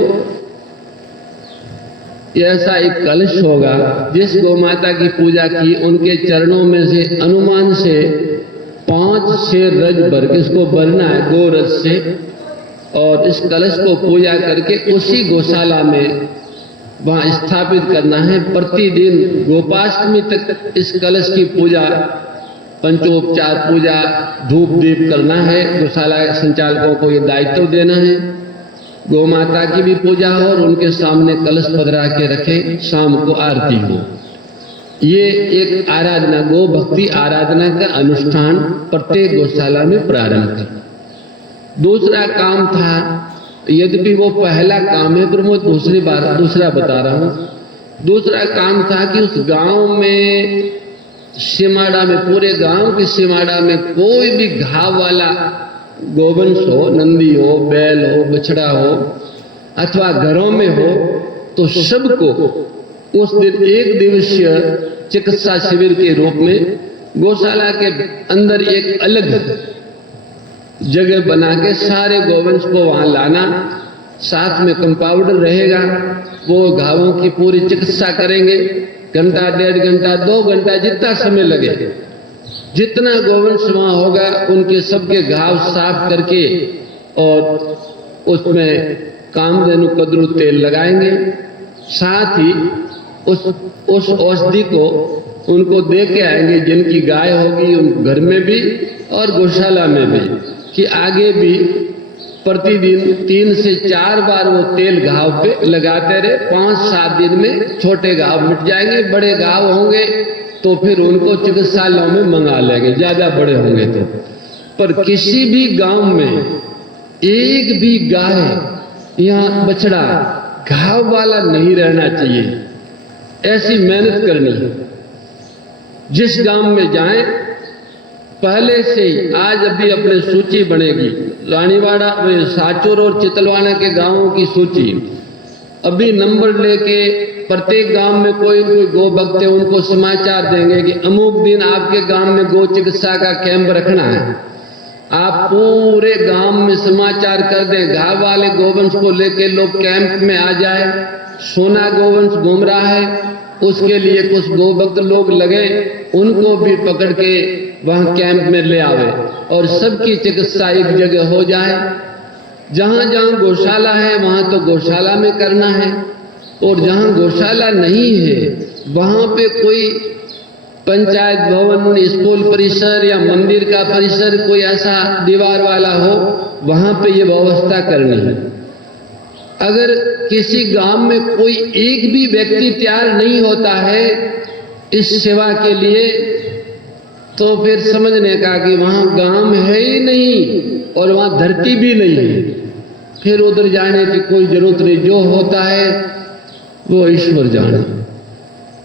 ऐसा एक कलश होगा। जिस गौ माता की पूजा की उनके चरणों में से अनुमान से 5 शेर रज भर के इसको भरना है गोरज से, और इस कलश को पूजा करके उसी गौशाला में वहां स्थापित करना है। प्रतिदिन गोपाष्टमी तक इस कलश की पूजा, पंचोपचार पूजा, धूप दीप करना है। गौशाला संचालकों को ये दायित्व देना है। गौ माता की भी पूजा हो और उनके सामने कलश पधरा के रखे, शाम को आरती हो। ये एक आराधना, गौ भक्ति आराधना का अनुष्ठान प्रत्येक गौशाला में प्रारंभ कर। दूसरा काम था, यद्यपि वो पहला काम है पर मैं दूसरा बता रहा हूँ। दूसरा काम था कि उस गांव में सीमाड़ा में, पूरे गांव की सीमाड़ा में कोई भी घाव वाला गोवंश हो, नंदी हो, बैल हो, बछड़ा हो, अथवा घरों में हो, तो सबको उस दिन 1 दिवसीय चिकित्सा शिविर के रूप में गौशाला के अंदर एक अलग जगह बना के सारे गोवंश को वहां लाना। साथ में कंपाउंडर रहेगा, वो घावों की पूरी चिकित्सा करेंगे। घंटा, 1.5 घंटा, 2 घंटा, जितना समय लगे, जितना गोवंश वहां होगा उनके सबके घाव साफ करके और उसमें कामधेनु कद्रू तेल लगाएंगे। साथ ही उस औषधि को उनको दे के आएंगे जिनकी गाय होगी उन घर में भी और गौशाला में भी, कि आगे भी प्रतिदिन 3 से 4 बार वो तेल घाव पे लगाते रहे। 5-7 दिन में छोटे घाव मिट जाएंगे। बड़े घाव होंगे तो फिर उनको चिकित्सालयों में मंगा लेंगे, ज्यादा बड़े होंगे तो। पर किसी भी गांव में एक भी गाय या बछड़ा घाव वाला नहीं रहना चाहिए। ऐसी मेहनत करनी है। जिस गांव में जाएं पहले से ही आज अभी अपने सूची बनेगी, रानीवाड़ा साचोर और चितलवाना के गांवों की सूची अभी नंबर लेके प्रत्येक गांव में कोई कोई गो भक्त है उनको समाचार देंगे कि अमुक दिन आपके गांव में गो चिकित्सा का कैंप रखना है। आप पूरे गांव में समाचार कर दें, गांव वाले गोवंश को लेके लोग कैंप में आ जाए। सोना गोवंश घूम रहा है, उसके लिए कुछ गो भक्त लोग लगे, उनको भी पकड़ के वहां कैंप में ले आवे और सबकी चिकित्सा एक जगह हो जाए। जहां जहां गौशाला है वहां तो गौशाला में करना है, और जहां गौशाला नहीं है वहां पे कोई पंचायत भवन, स्कूल परिसर या मंदिर का परिसर कोई ऐसा दीवार वाला हो, वहां पे ये व्यवस्था करनी है। अगर किसी गांव में कोई एक भी व्यक्ति तैयार नहीं होता है इस सेवा के लिए, तो फिर समझने का कि वहां गांव है ही नहीं और वहां धरती भी नहीं है, फिर उधर जाने की कोई जरूरत नहीं। जो होता है वो ईश्वर जाने,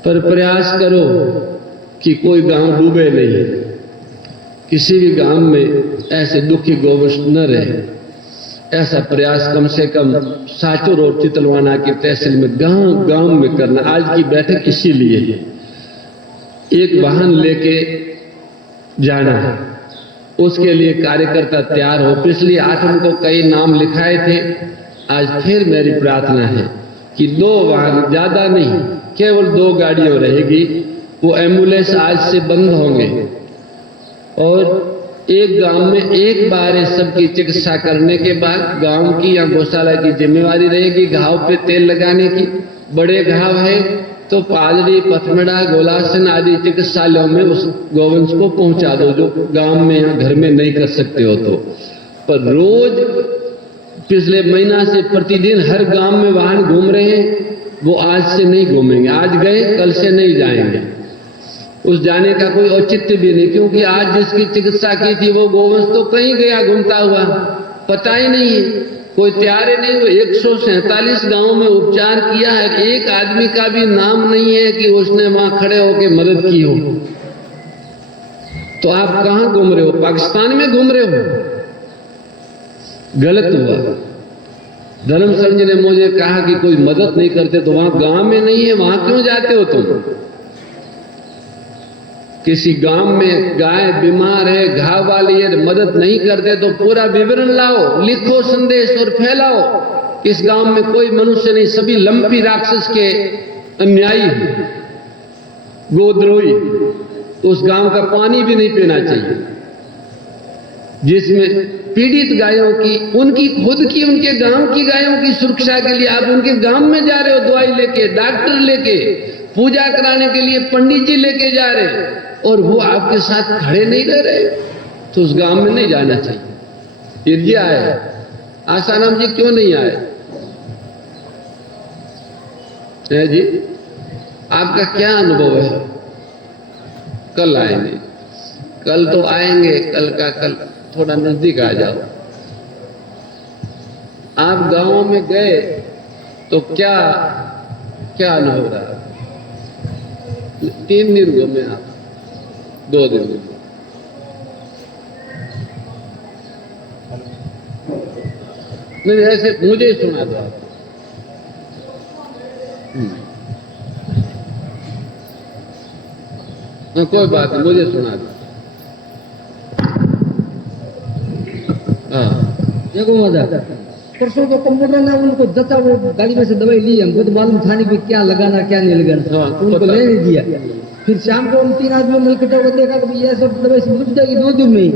पर प्रयास करो कि कोई गांव डूबे नहीं, किसी भी गांव में ऐसे दुखी गोवंश न रहे। ऐसा प्रयास कम से कम साचोर और चितलवाना की तहसील में गांव गांव में करना। आज की बैठक इसीलिए है, एक वाहन लेके जाना है, उसके लिए कार्यकर्ता तैयार हो। पिछली 8 को कई नाम लिखाए थे, आज फिर मेरी प्रार्थना है कि 2 वाहन, ज्यादा नहीं, केवल 2 गाड़ियां रहेगी। वो एम्बुलेंस आज से बंद होंगे और एक गांव में एक बार सबकी चिकित्सा करने के बाद गांव की या गौशाला की जिम्मेवारी रहेगी घाव पे तेल लगाने की। बड़े घाव है तो पादरी, पथमेड़ा, गोलासन आदि चिकित्सालयों में उस गोवंश को पहुंचा दो जो गांव में या घर में नहीं कर सकते हो तो। पर रोज पिछले महीना से प्रतिदिन हर गांव में वाहन घूम रहे हैं, वो आज से नहीं घूमेंगे। आज गए कल से नहीं जाएंगे, उस जाने का कोई औचित्य भी नहीं, क्योंकि आज जिसकी चिकित्सा की थी वो गोवंश तो कहीं गया घूमता हुआ, पता ही नहीं है, कोई तैयार ही नहीं। वो 147 गांवों में उपचार किया है, एक आदमी का भी नाम नहीं है कि उसने वहां खड़े होकर मदद की हो। तो आप कहां घूम रहे हो? पाकिस्तान में घूम रहे हो, गलत हुआ। धर्मसंघ ने मुझे कहा कि कोई मदद नहीं करते, तो वहां गांव में नहीं है, वहां क्यों जाते हो तुम? किसी गांव में गाय बीमार है, घाव वाली है, मदद नहीं करते तो पूरा विवरण लाओ, लिखो संदेश और फैलाओ। इस गांव में कोई मनुष्य नहीं, सभी लंपी राक्षस के अन्यायी, गोद्रोही। उस गांव का पानी भी नहीं पीना चाहिए जिसमें पीड़ित गायों की, उनकी खुद की, उनके गांव की गायों की सुरक्षा के लिए आप उनके गांव में जा रहे हो, दवाई लेके, डॉक्टर लेके, पूजा कराने के लिए पंडित जी लेके जा रहे, और वो आपके साथ खड़े नहीं रह रहे, तो उस गांव में नहीं जाना चाहिए। ये जी आए, आसाराम जी क्यों नहीं आए? है जी, आपका क्या अनुभव है? कल आएंगे, कल तो आएंगे, कल का कल थोड़ा नजदीक आ जाओ। आप गांवों में गए तो क्या क्या अनुभव रहा? 3 दिन घूमे आप, 2 दिन घूमे। नहीं, ऐसे मुझे सुना दो आप। कोई बात नहीं, मुझे सुना दो। देखो मजा, परसों को कंप्यूटर ने उनको जता वो गाड़ी में से दवाई ली, हमको तो मालूम था नहीं कि क्या लगाना क्या नहीं लगाना, हाँ, तो उनको लेने दिया। फिर शाम को उन 3 आदमियों ने इकट्ठा को देखा कि ये सब दवाई से मिट जाएगी 2 दिन में ही,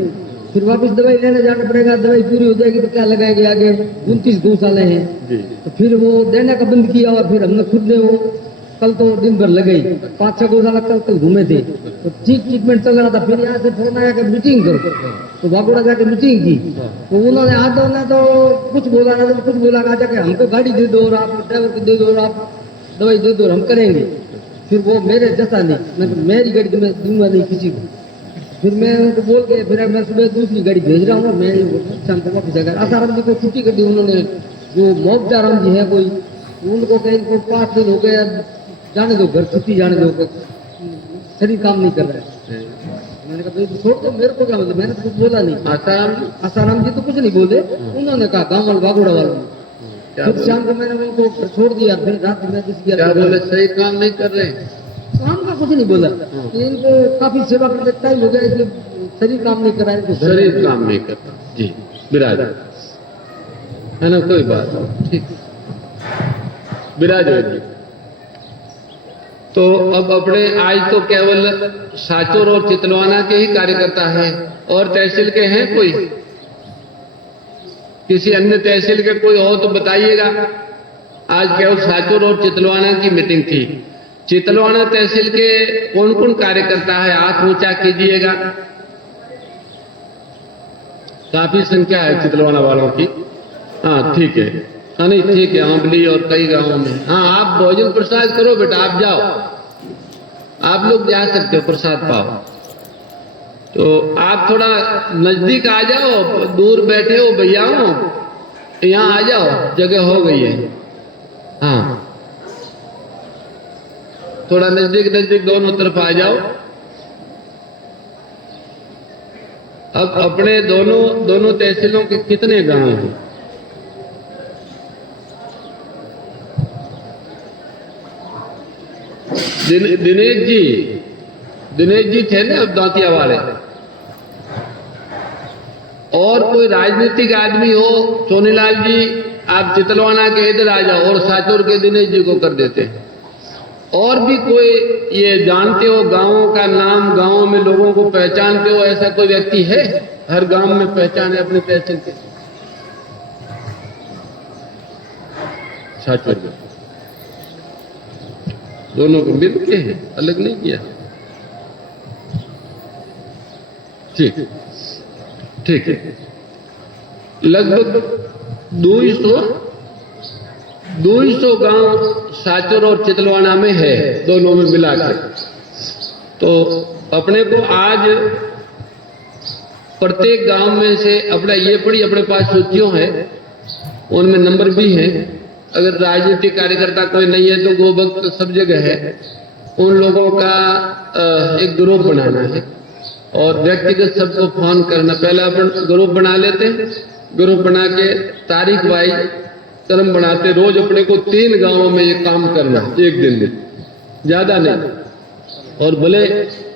फिर वापस दवाई लेने जाना पड़ेगा, दवाई पूरी हो जाएगी तो क्या लगाएंगे आगे, 29 गौशाले हैं। तो फिर वो देने का बंद किया, और फिर हमने खुद ने वो कल तो दिन भर लगे, 5-6 गौशाला कल घूमे थे, तो ठीक ट्रीटमेंट चल रहा था। फिर यहाँ से फोन आया कि मीटिंग करो, तो बागोड़ा जाके मीटिंग की, तो उन्होंने आधों ने तो कुछ बोला ना, तो कुछ बोला ना, जाके हमको गाड़ी दे दो और आप ड्राइवर को दे दो और आप दवाई दे दो और हम करेंगे। फिर वो मेरे जैसा नहीं, मैं मेरी गाड़ी तो मैं दूंगा नहीं किसी को। फिर मैं उनको बोल के फिर मैं सुबह दूसरी गाड़ी भेज रहा हूँ, मैं शाम को वापस जाकर आसाराम जी को छुट्टी कर दी उन्होंने। जो मोबदाराम जी है कोई, उनको कहीं 5 दिन हो गए, जाने दो घर, छुट्टी जाने दो, शरीर काम नहीं कर रहा है। मैंने कहा भाई छोड़ दो, मेरे को क्या मतलब, मैंने तो कुछ बोला नहीं। आसाराम जी तो कुछ नहीं बोले, उन्होंने कहा गाँव वाले बागोड़ा वाले। फिर शाम को मैंने उनको छोड़ दिया, फिर रात में क्या बोले? सही काम नहीं कर रहे, काम का कुछ नहीं बोला कि इनको काफी सेवा करते टाइम हो गया, इसलिए शरीर काम नहीं कर रहा है, शरीर काम नहीं करता जी, विराज है ना, कोई बात नहीं, ठीक विराज है जी। तो अब अपने आज तो केवल साचोर और चितलवाना के ही कार्यकर्ता है, और तहसील के हैं कोई? किसी अन्य तहसील के कोई हो तो बताइएगा। आज केवल साचोर और चितलवाना की मीटिंग थी। चितलवाना तहसील के कौन कौन कार्यकर्ता है, हाथ ऊंचा कीजिएगा। काफी संख्या है चितलवाना वालों की। हाँ ठीक है, हाँ नहीं ठीक है, आंबली और कई गांवों में। हाँ आप भोजन प्रसाद करो बेटा, आप जाओ, आप लोग जा सकते हो, प्रसाद पाओ। तो आप थोड़ा नजदीक आ जाओ, दूर बैठे हो भैया हो, यहाँ आ जाओ, जगह हो गई है। हाँ थोड़ा नजदीक नजदीक दोनों तरफ आ जाओ। अब अपने दोनों तहसीलों के कितने गांव हैं? दिनेश जी थे ना अब दांतिया वाले। और कोई राजनीतिक आदमी हो, सोनीलाल जी आप चितलवाना के इधर आ जाओ और साचोर के दिनेश जी को कर देते हैं। और भी कोई ये जानते हो गांवों का नाम, गांवों में लोगों को पहचानते हो, ऐसा कोई व्यक्ति है? हर गांव में पहचान है अपने तहसील के। साचोर में दोनों को मिल के हैं, अलग नहीं किया। ठीक ठीक है, लगभग 200 गांव साचोर और चितलवाना में है, दोनों में मिलाकर। तो अपने को आज प्रत्येक गांव में से अपना ये पड़ी अपने पास सूचियों है, उनमें नंबर भी है। अगर राजनीतिक कार्यकर्ता कोई नहीं है तो गोभक्त सब जगह है, उन लोगों का एक ग्रुप बनाना है और व्यक्तिगत सबको फोन करना। पहले अपन ग्रुप बना लेते हैं, ग्रुप बना के तारीख वाइज क्रम बनाते, रोज अपने को 3 गांवों में ये काम करना, एक दिन में, ज्यादा नहीं। और भले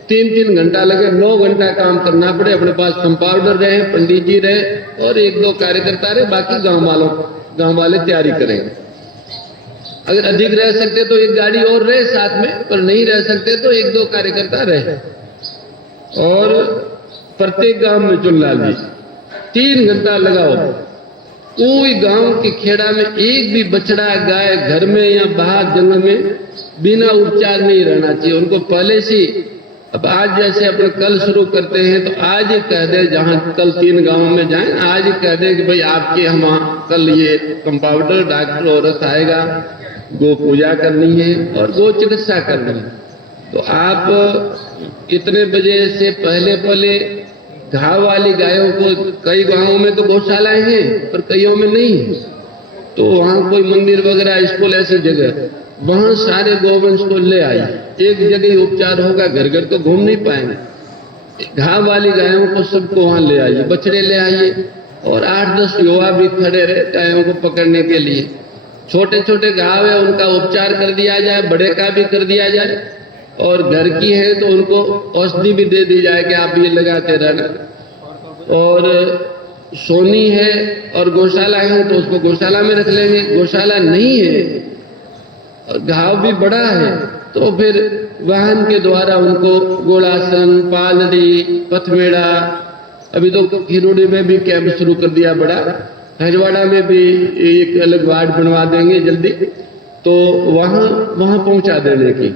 3-3 घंटा लगे, 9 घंटा काम करना पड़े, अपने पास कंपाउंडर रहे, पंडित जी रहे और 1-2 कार्यकर्ता रहे, बाकी गांव वाले तैयारी करेंगे। अगर अधिक रह सकते तो एक गाड़ी और रहे साथ में, पर नहीं रह सकते तो 1-2 कार्यकर्ता रहे। और प्रत्येक गांव में चुनलाल जी 3 घंटा लगाओ। कोई गांव के खेड़ा में एक भी बछड़ा गाय घर में या बाहर जंगल में बिना उपचार नहीं रहना चाहिए। उनको पहले से, अब आज जैसे अपने कल शुरू करते हैं तो आज ही कह दे, जहां कल 3 गांव में जाएं, आज ही कह दे कि भाई आपके हम कल ये कंपाउंडर डॉक्टर औरत आएगा, गो पूजा करनी है और गो चिकित्सा करनी है। तो आप इतने बजे से पहले घाव वाली गायों को, कई गांवों में तो गौशालाएं हैं पर कईयों में नहीं है, तो वहां कोई मंदिर वगैरह, स्कूल, ऐसी जगह, वहां सारे गोवंश को ले आइए। एक जगह ही उपचार होगा, घर घर तो घूम नहीं पाएंगे। घाव वाली गायों को सबको वहां ले आइए, बछड़े ले आइए और 8-10 युवा भी खड़े रहे गायों को पकड़ने के लिए। छोटे छोटे घाव है उनका उपचार कर दिया जाए, बड़े का भी कर दिया जाए, और घर की है तो उनको औषधि भी दे दी जाए कि आप ये लगाते रहना। और सोनी है और गौशाला है तो उसको गौशाला में रख लेंगे। गौशाला नहीं है और घाव भी बड़ा है तो फिर वाहन के द्वारा उनको गोलासन, पालड़ी, पथमेड़ा, अभी तो खिरोड़ी में भी कैंप शुरू कर दिया बड़ा, हजवाड़ा में भी एक अलग वार्ड बनवा देंगे जल्दी, तो वहां पहुंचा देने की।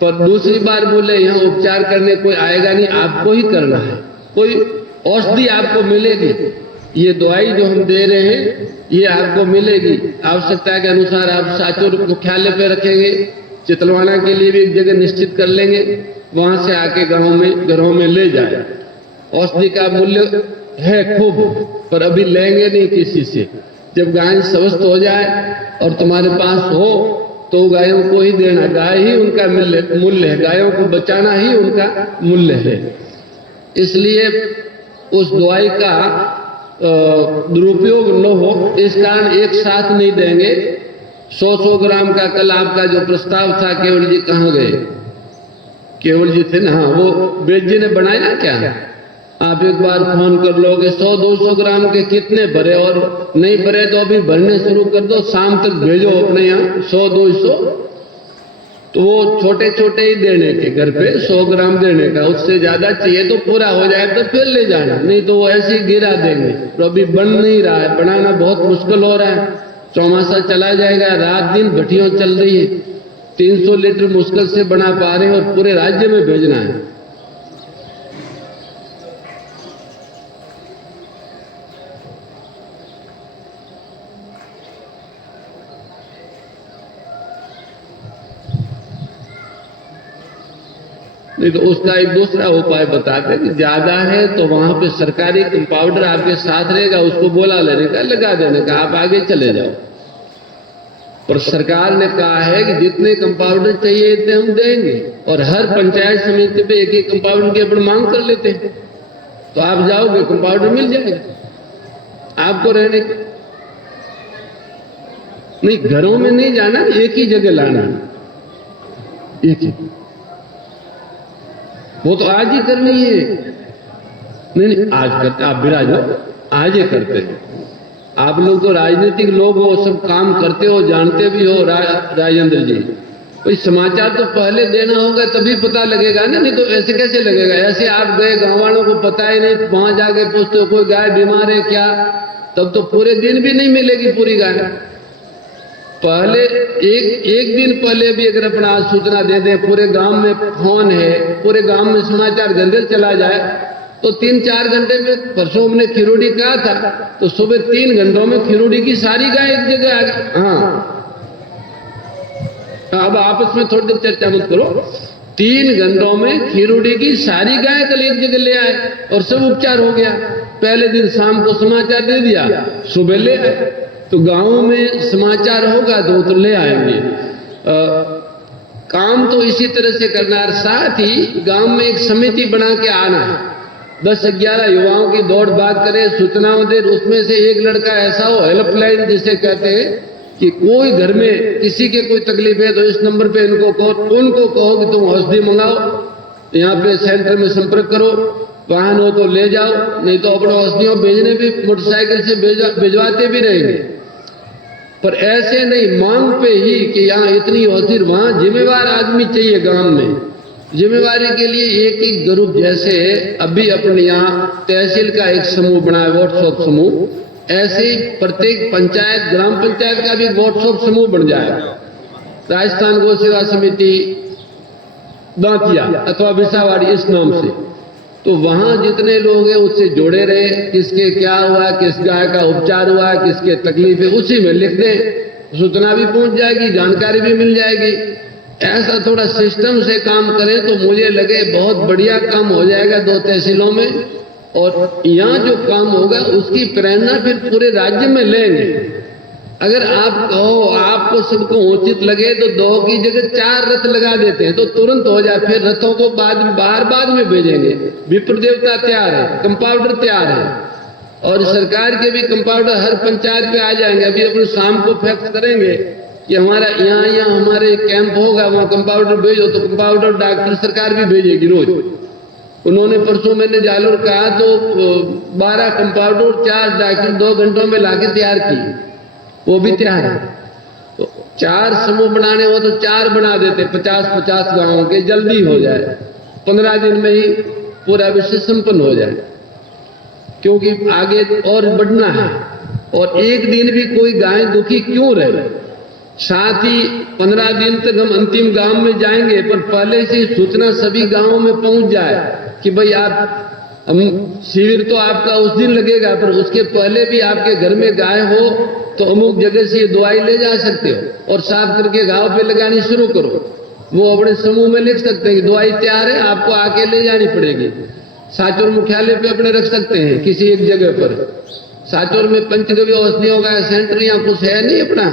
पर दूसरी बार बोले यहाँ उपचार करने कोई आएगा नहीं, आपको ही करना है। कोई औषधि आपको मिलेगी, ये दवाई जो हम दे रहे हैं ये आपको मिलेगी। आवश्यकता के अनुसार आप साचोर मुख्यालय पे रखेंगे, चितलवाना के लिए भी एक जगह निश्चित कर लेंगे, वहां से आके घरों में ले जाए। औषधि का मूल्य है खूब, पर अभी लेंगे नहीं किसी से। जब गाय स्वस्थ हो जाए और तुम्हारे पास हो तो गायों को ही देना, गाय ही उनका मूल्य है, गायों को बचाना ही उनका मूल्य है। इसलिए उस दवाई का दुरुपयोग न हो इस कारण एक साथ नहीं देंगे। 100 ग्राम का कल आपका जो प्रस्ताव था केवल जी कहाँ गए? केवल जी थे ना, हाँ, वो वेद जी ने बनाया ना क्या? आप एक बार फोन कर लोगे 100-200 ग्राम के कितने भरे, और नहीं भरे तो अभी भरने शुरू कर दो, शाम तक भेजो अपने यहाँ 100-200। तो वो छोटे छोटे ही देने के, घर पे 100 ग्राम देने का, उससे ज्यादा चाहिए तो पूरा हो जाए तो फिर ले जाना, नहीं तो वो ऐसे ही गिरा देंगे। तो अभी बन नहीं रहा है, बनाना बहुत मुश्किल हो रहा है। चौमासा चला जाएगा, रात दिन भट्टियों चल रही है, 300 लीटर मुश्किल से बना पा रहे हैं और पूरे राज्य में भेजना है। नहीं तो उसका एक दूसरा उपाय बताते कि ज्यादा है तो वहां पे सरकारी कंपाउंडर आपके साथ रहेगा, उसको बोला लेने का, लगा देने का, आप आगे चले जाओ। और सरकार ने कहा है कि जितने कंपाउंडर चाहिए इतने हम देंगे, और हर पंचायत समिति पे एक एक कंपाउंडर की अपन मांग कर लेते हैं। तो आप जाओगे कंपाउंडर मिल जाएगा आपको रहने का। नहीं, घरों में नहीं जाना, एक ही जगह लाना, एक ही। वो तो आज ही करनी है। नहीं आज करते, आप विराजो, आज ही करते हैं। आप लोग तो राजनीतिक लोग हो, सब काम करते हो, जानते भी हो। राजेंद्र जी, कोई समाचार तो पहले देना होगा तभी पता लगेगा ना, नहीं तो ऐसे कैसे लगेगा? ऐसे आप गए, गांव वालों को पता ही नहीं, वहां जाके पूछते हो कोई गाय बीमार है क्या, तब तो पूरे दिन भी नहीं मिलेगी पूरी गाय। पहले एक दिन पहले भी अगर अपना सूचना दे दें, पूरे गांव में फोन है, पूरे गांव में समाचार जल्दी चला जाए तो 3-4 घंटे में। परसों हमने खिरोड़ी कहा था तो सुबह 3 घंटों में खिरोड़ी की सारी गाय एक जगह आ गई। हाँ, अब आपस में थोड़ी देर चर्चा मत करो। 3 घंटों में खिरोड़ी की सारी गाय कल एक जगह ले आए और सब उपचार हो गया। पहले दिन शाम को समाचार दे दिया, सुबह ले आए। तो गांव में समाचार होगा तो ले आएंगे। काम तो इसी तरह से करना है। साथ ही गांव में एक समिति बना के आना है, 10-11 युवाओं की दौड़ भाग करें, सूचनाओं दे। उसमें से एक लड़का ऐसा हो, हेल्पलाइन जिसे कहते हैं, कि कोई घर में किसी के कोई तकलीफ है तो इस नंबर पे इनको कहो, उनको कहो कि तुम औषधि मंगाओ, यहाँ पे सेंटर में संपर्क करो, वाहन हो तो ले जाओ, नहीं तो अपने औषधियों भेजने भी मोटरसाइकिल से भिजवाते भी रहेंगे। पर ऐसे नहीं मांग पे ही कि यहाँ इतनी औषधि, वहां जिम्मेवार आदमी चाहिए। गांव में जिम्मेवारी के लिए एक ग्रुप, जैसे अभी अपने यहाँ तहसील का एक समूह बना है, व्हाट्सएप समूह, ऐसे ही प्रत्येक पंचायत, ग्राम पंचायत का भी व्हाट्सएप समूह बन जाए। राजस्थान गौ सेवा समिति दांतिया अथवा विसावाड़ी इस नाम से, तो वहां जितने लोग हैं उससे जुड़े रहे, किसके क्या हुआ, किस गाय का उपचार हुआ, किसके तकलीफ है, उसी में लिख दें, सूचना भी पहुंच जाएगी, जानकारी भी मिल जाएगी। ऐसा थोड़ा सिस्टम से काम करें तो मुझे लगे बहुत बढ़िया काम हो जाएगा 2 तहसीलों में। और यहाँ जो काम होगा उसकी प्रेरणा फिर पूरे राज्य में लेंगे। अगर आप कहो, आपको सबको उचित लगे तो 2 की जगह 4 रथ लगा देते हैं तो तुरंत हो जाए। फिर रथों को बाद में भेजेंगे। विप्र देवता तैयार है, कंपाउंडर तैयार है, और सरकार के भी कंपाउंडर हर पंचायत पे आ जाएंगे। अभी अपन शाम को फैक्स करेंगे कि हमारा यहाँ हमारे कैंप होगा, वहाँ कंपाउंडर भेजो, तो कंपाउंडर डॉक्टर सरकार भी भेजेगी रोज। उन्होंने परसों मैंने जालोर कहा तो 12 कंपाउंडर 4 डॉक्टर 2 घंटों में लाके तैयार किए, वो भी तैयार है। तो 4 समूह बनाने हो तो 4 बना देते, 50-50 गांवों के, जल्दी हो जाए, 15 दिन में ही पूरा विषय संपन्न हो जाए। क्योंकि आगे और बढ़ना है, और एक दिन भी कोई गाय दुखी क्यों रहे। साथ ही 15 दिन तक हम अंतिम गांव में जाएंगे, पर पहले से सूचना सभी गांवों में पहुंच जाए कि भाई आप, हम शिविर तो आपका उस दिन लगेगा, पर उसके पहले भी आपके घर में गाय हो तो अमुक जगह से ये दवाई ले जा सकते हो और साफ करके घाव पे लगानी शुरू करो। वो अपने समूह में लिख सकते हैं कि दवाई तैयार है, आपको आके ले जानी पड़ेगी। साचौर मुख्यालय पे अपने रख सकते हैं किसी एक जगह पर। साचौर में पंचगव्य औषधियों का सेंटर यहाँ कुछ है नहीं अपना,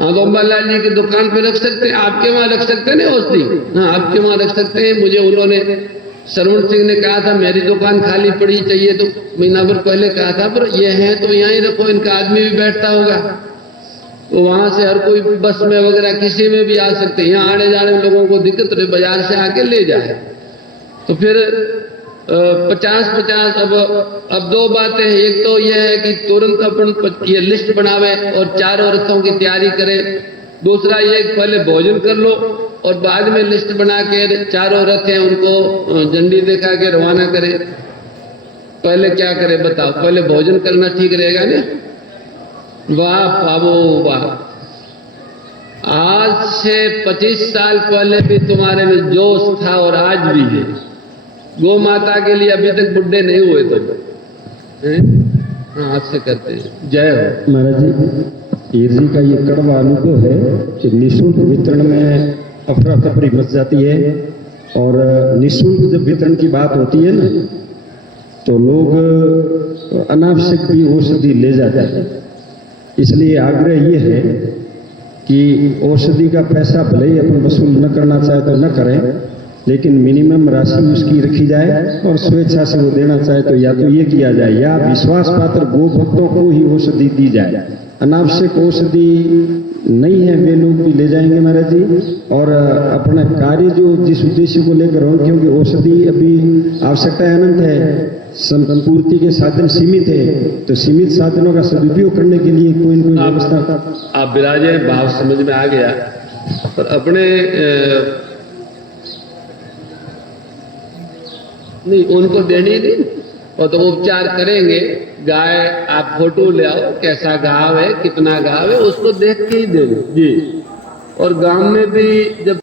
हाँ तो अम्बालाल जी की दुकान पे रख सकते हैं, आपके वहां रख सकते हैं ना औषधि, हाँ आपके वहां रख सकते हैं। मुझे उन्होंने श्रवण सिंह ने कहा था मेरी दुकान खाली पड़ी चाहिए, तो महीना भर पहले कहा था, पर ये है तो यहाँ ही रखो, इनका आदमी भी बैठता होगा। तो वहां से हर कोई बस में वगैरह किसी में भी आ सकते हैं, यहाँ आने जाने में लोगों को दिक्कत रहे, बाजार से आके ले जाए। तो फिर 50-50 अब दो बातें हैं। एक तो यह है कि तुरंत अपन ये लिस्ट बनावे और 4 रथों की तैयारी करें। दूसरा ये पहले भोजन कर लो और बाद में लिस्ट बना के 4 रथ हैं उनको झंडी दिखा के रवाना करें। पहले क्या करें बताओ? पहले भोजन करना ठीक रहेगा ना? वाह बाबू वाह, आज से 25 साल पहले भी तुम्हारे में जोश था और आज भी है। गौ माता के लिए अभी तक बुढ़े नहीं हुए तुम। हाँ, आज से करते हैं। जय हो महाराज जी, हीर जी का ये कड़वा अनुभव है कि निःशुल्क वितरण में अफरा तफरी मच जाती है, और निःशुल्क जब वितरण की बात होती है ना, तो लोग अनावश्यक भी औषधि ले जाते हैं। इसलिए आग्रह ये है कि औषधि का पैसा भले ही अपन वसूल न करना चाहे तो न करें, लेकिन मिनिमम राशि उसकी रखी जाए, और स्वेच्छा से वो देना चाहे तो या तो ये किया जाए, या विश्वास पात्र गो भक्तों को ही औषधि दी जाए। अनावश्यक औषधि नहीं है, वे लोग भी ले जाएंगे महाराज जी। और अपना कार्य जो जिस उद्देश्य को लेकर हो, क्योंकि औषधि अभी आवश्यकता अनंत है, संपूर्ति के साधन सीमित है, तो सीमित साधनों का सदुपयोग करने के लिए कोई न कोई व्यवस्था। आप विराजे, भाव समझ में आ गया। पर अपने नहीं, उनको देनी नहीं, और तो उपचार करेंगे। गाय आप फोटो ले आओ, कैसा घाव है, कितना घाव है, उसको देख के ही देंगे जी। और गांव में भी जब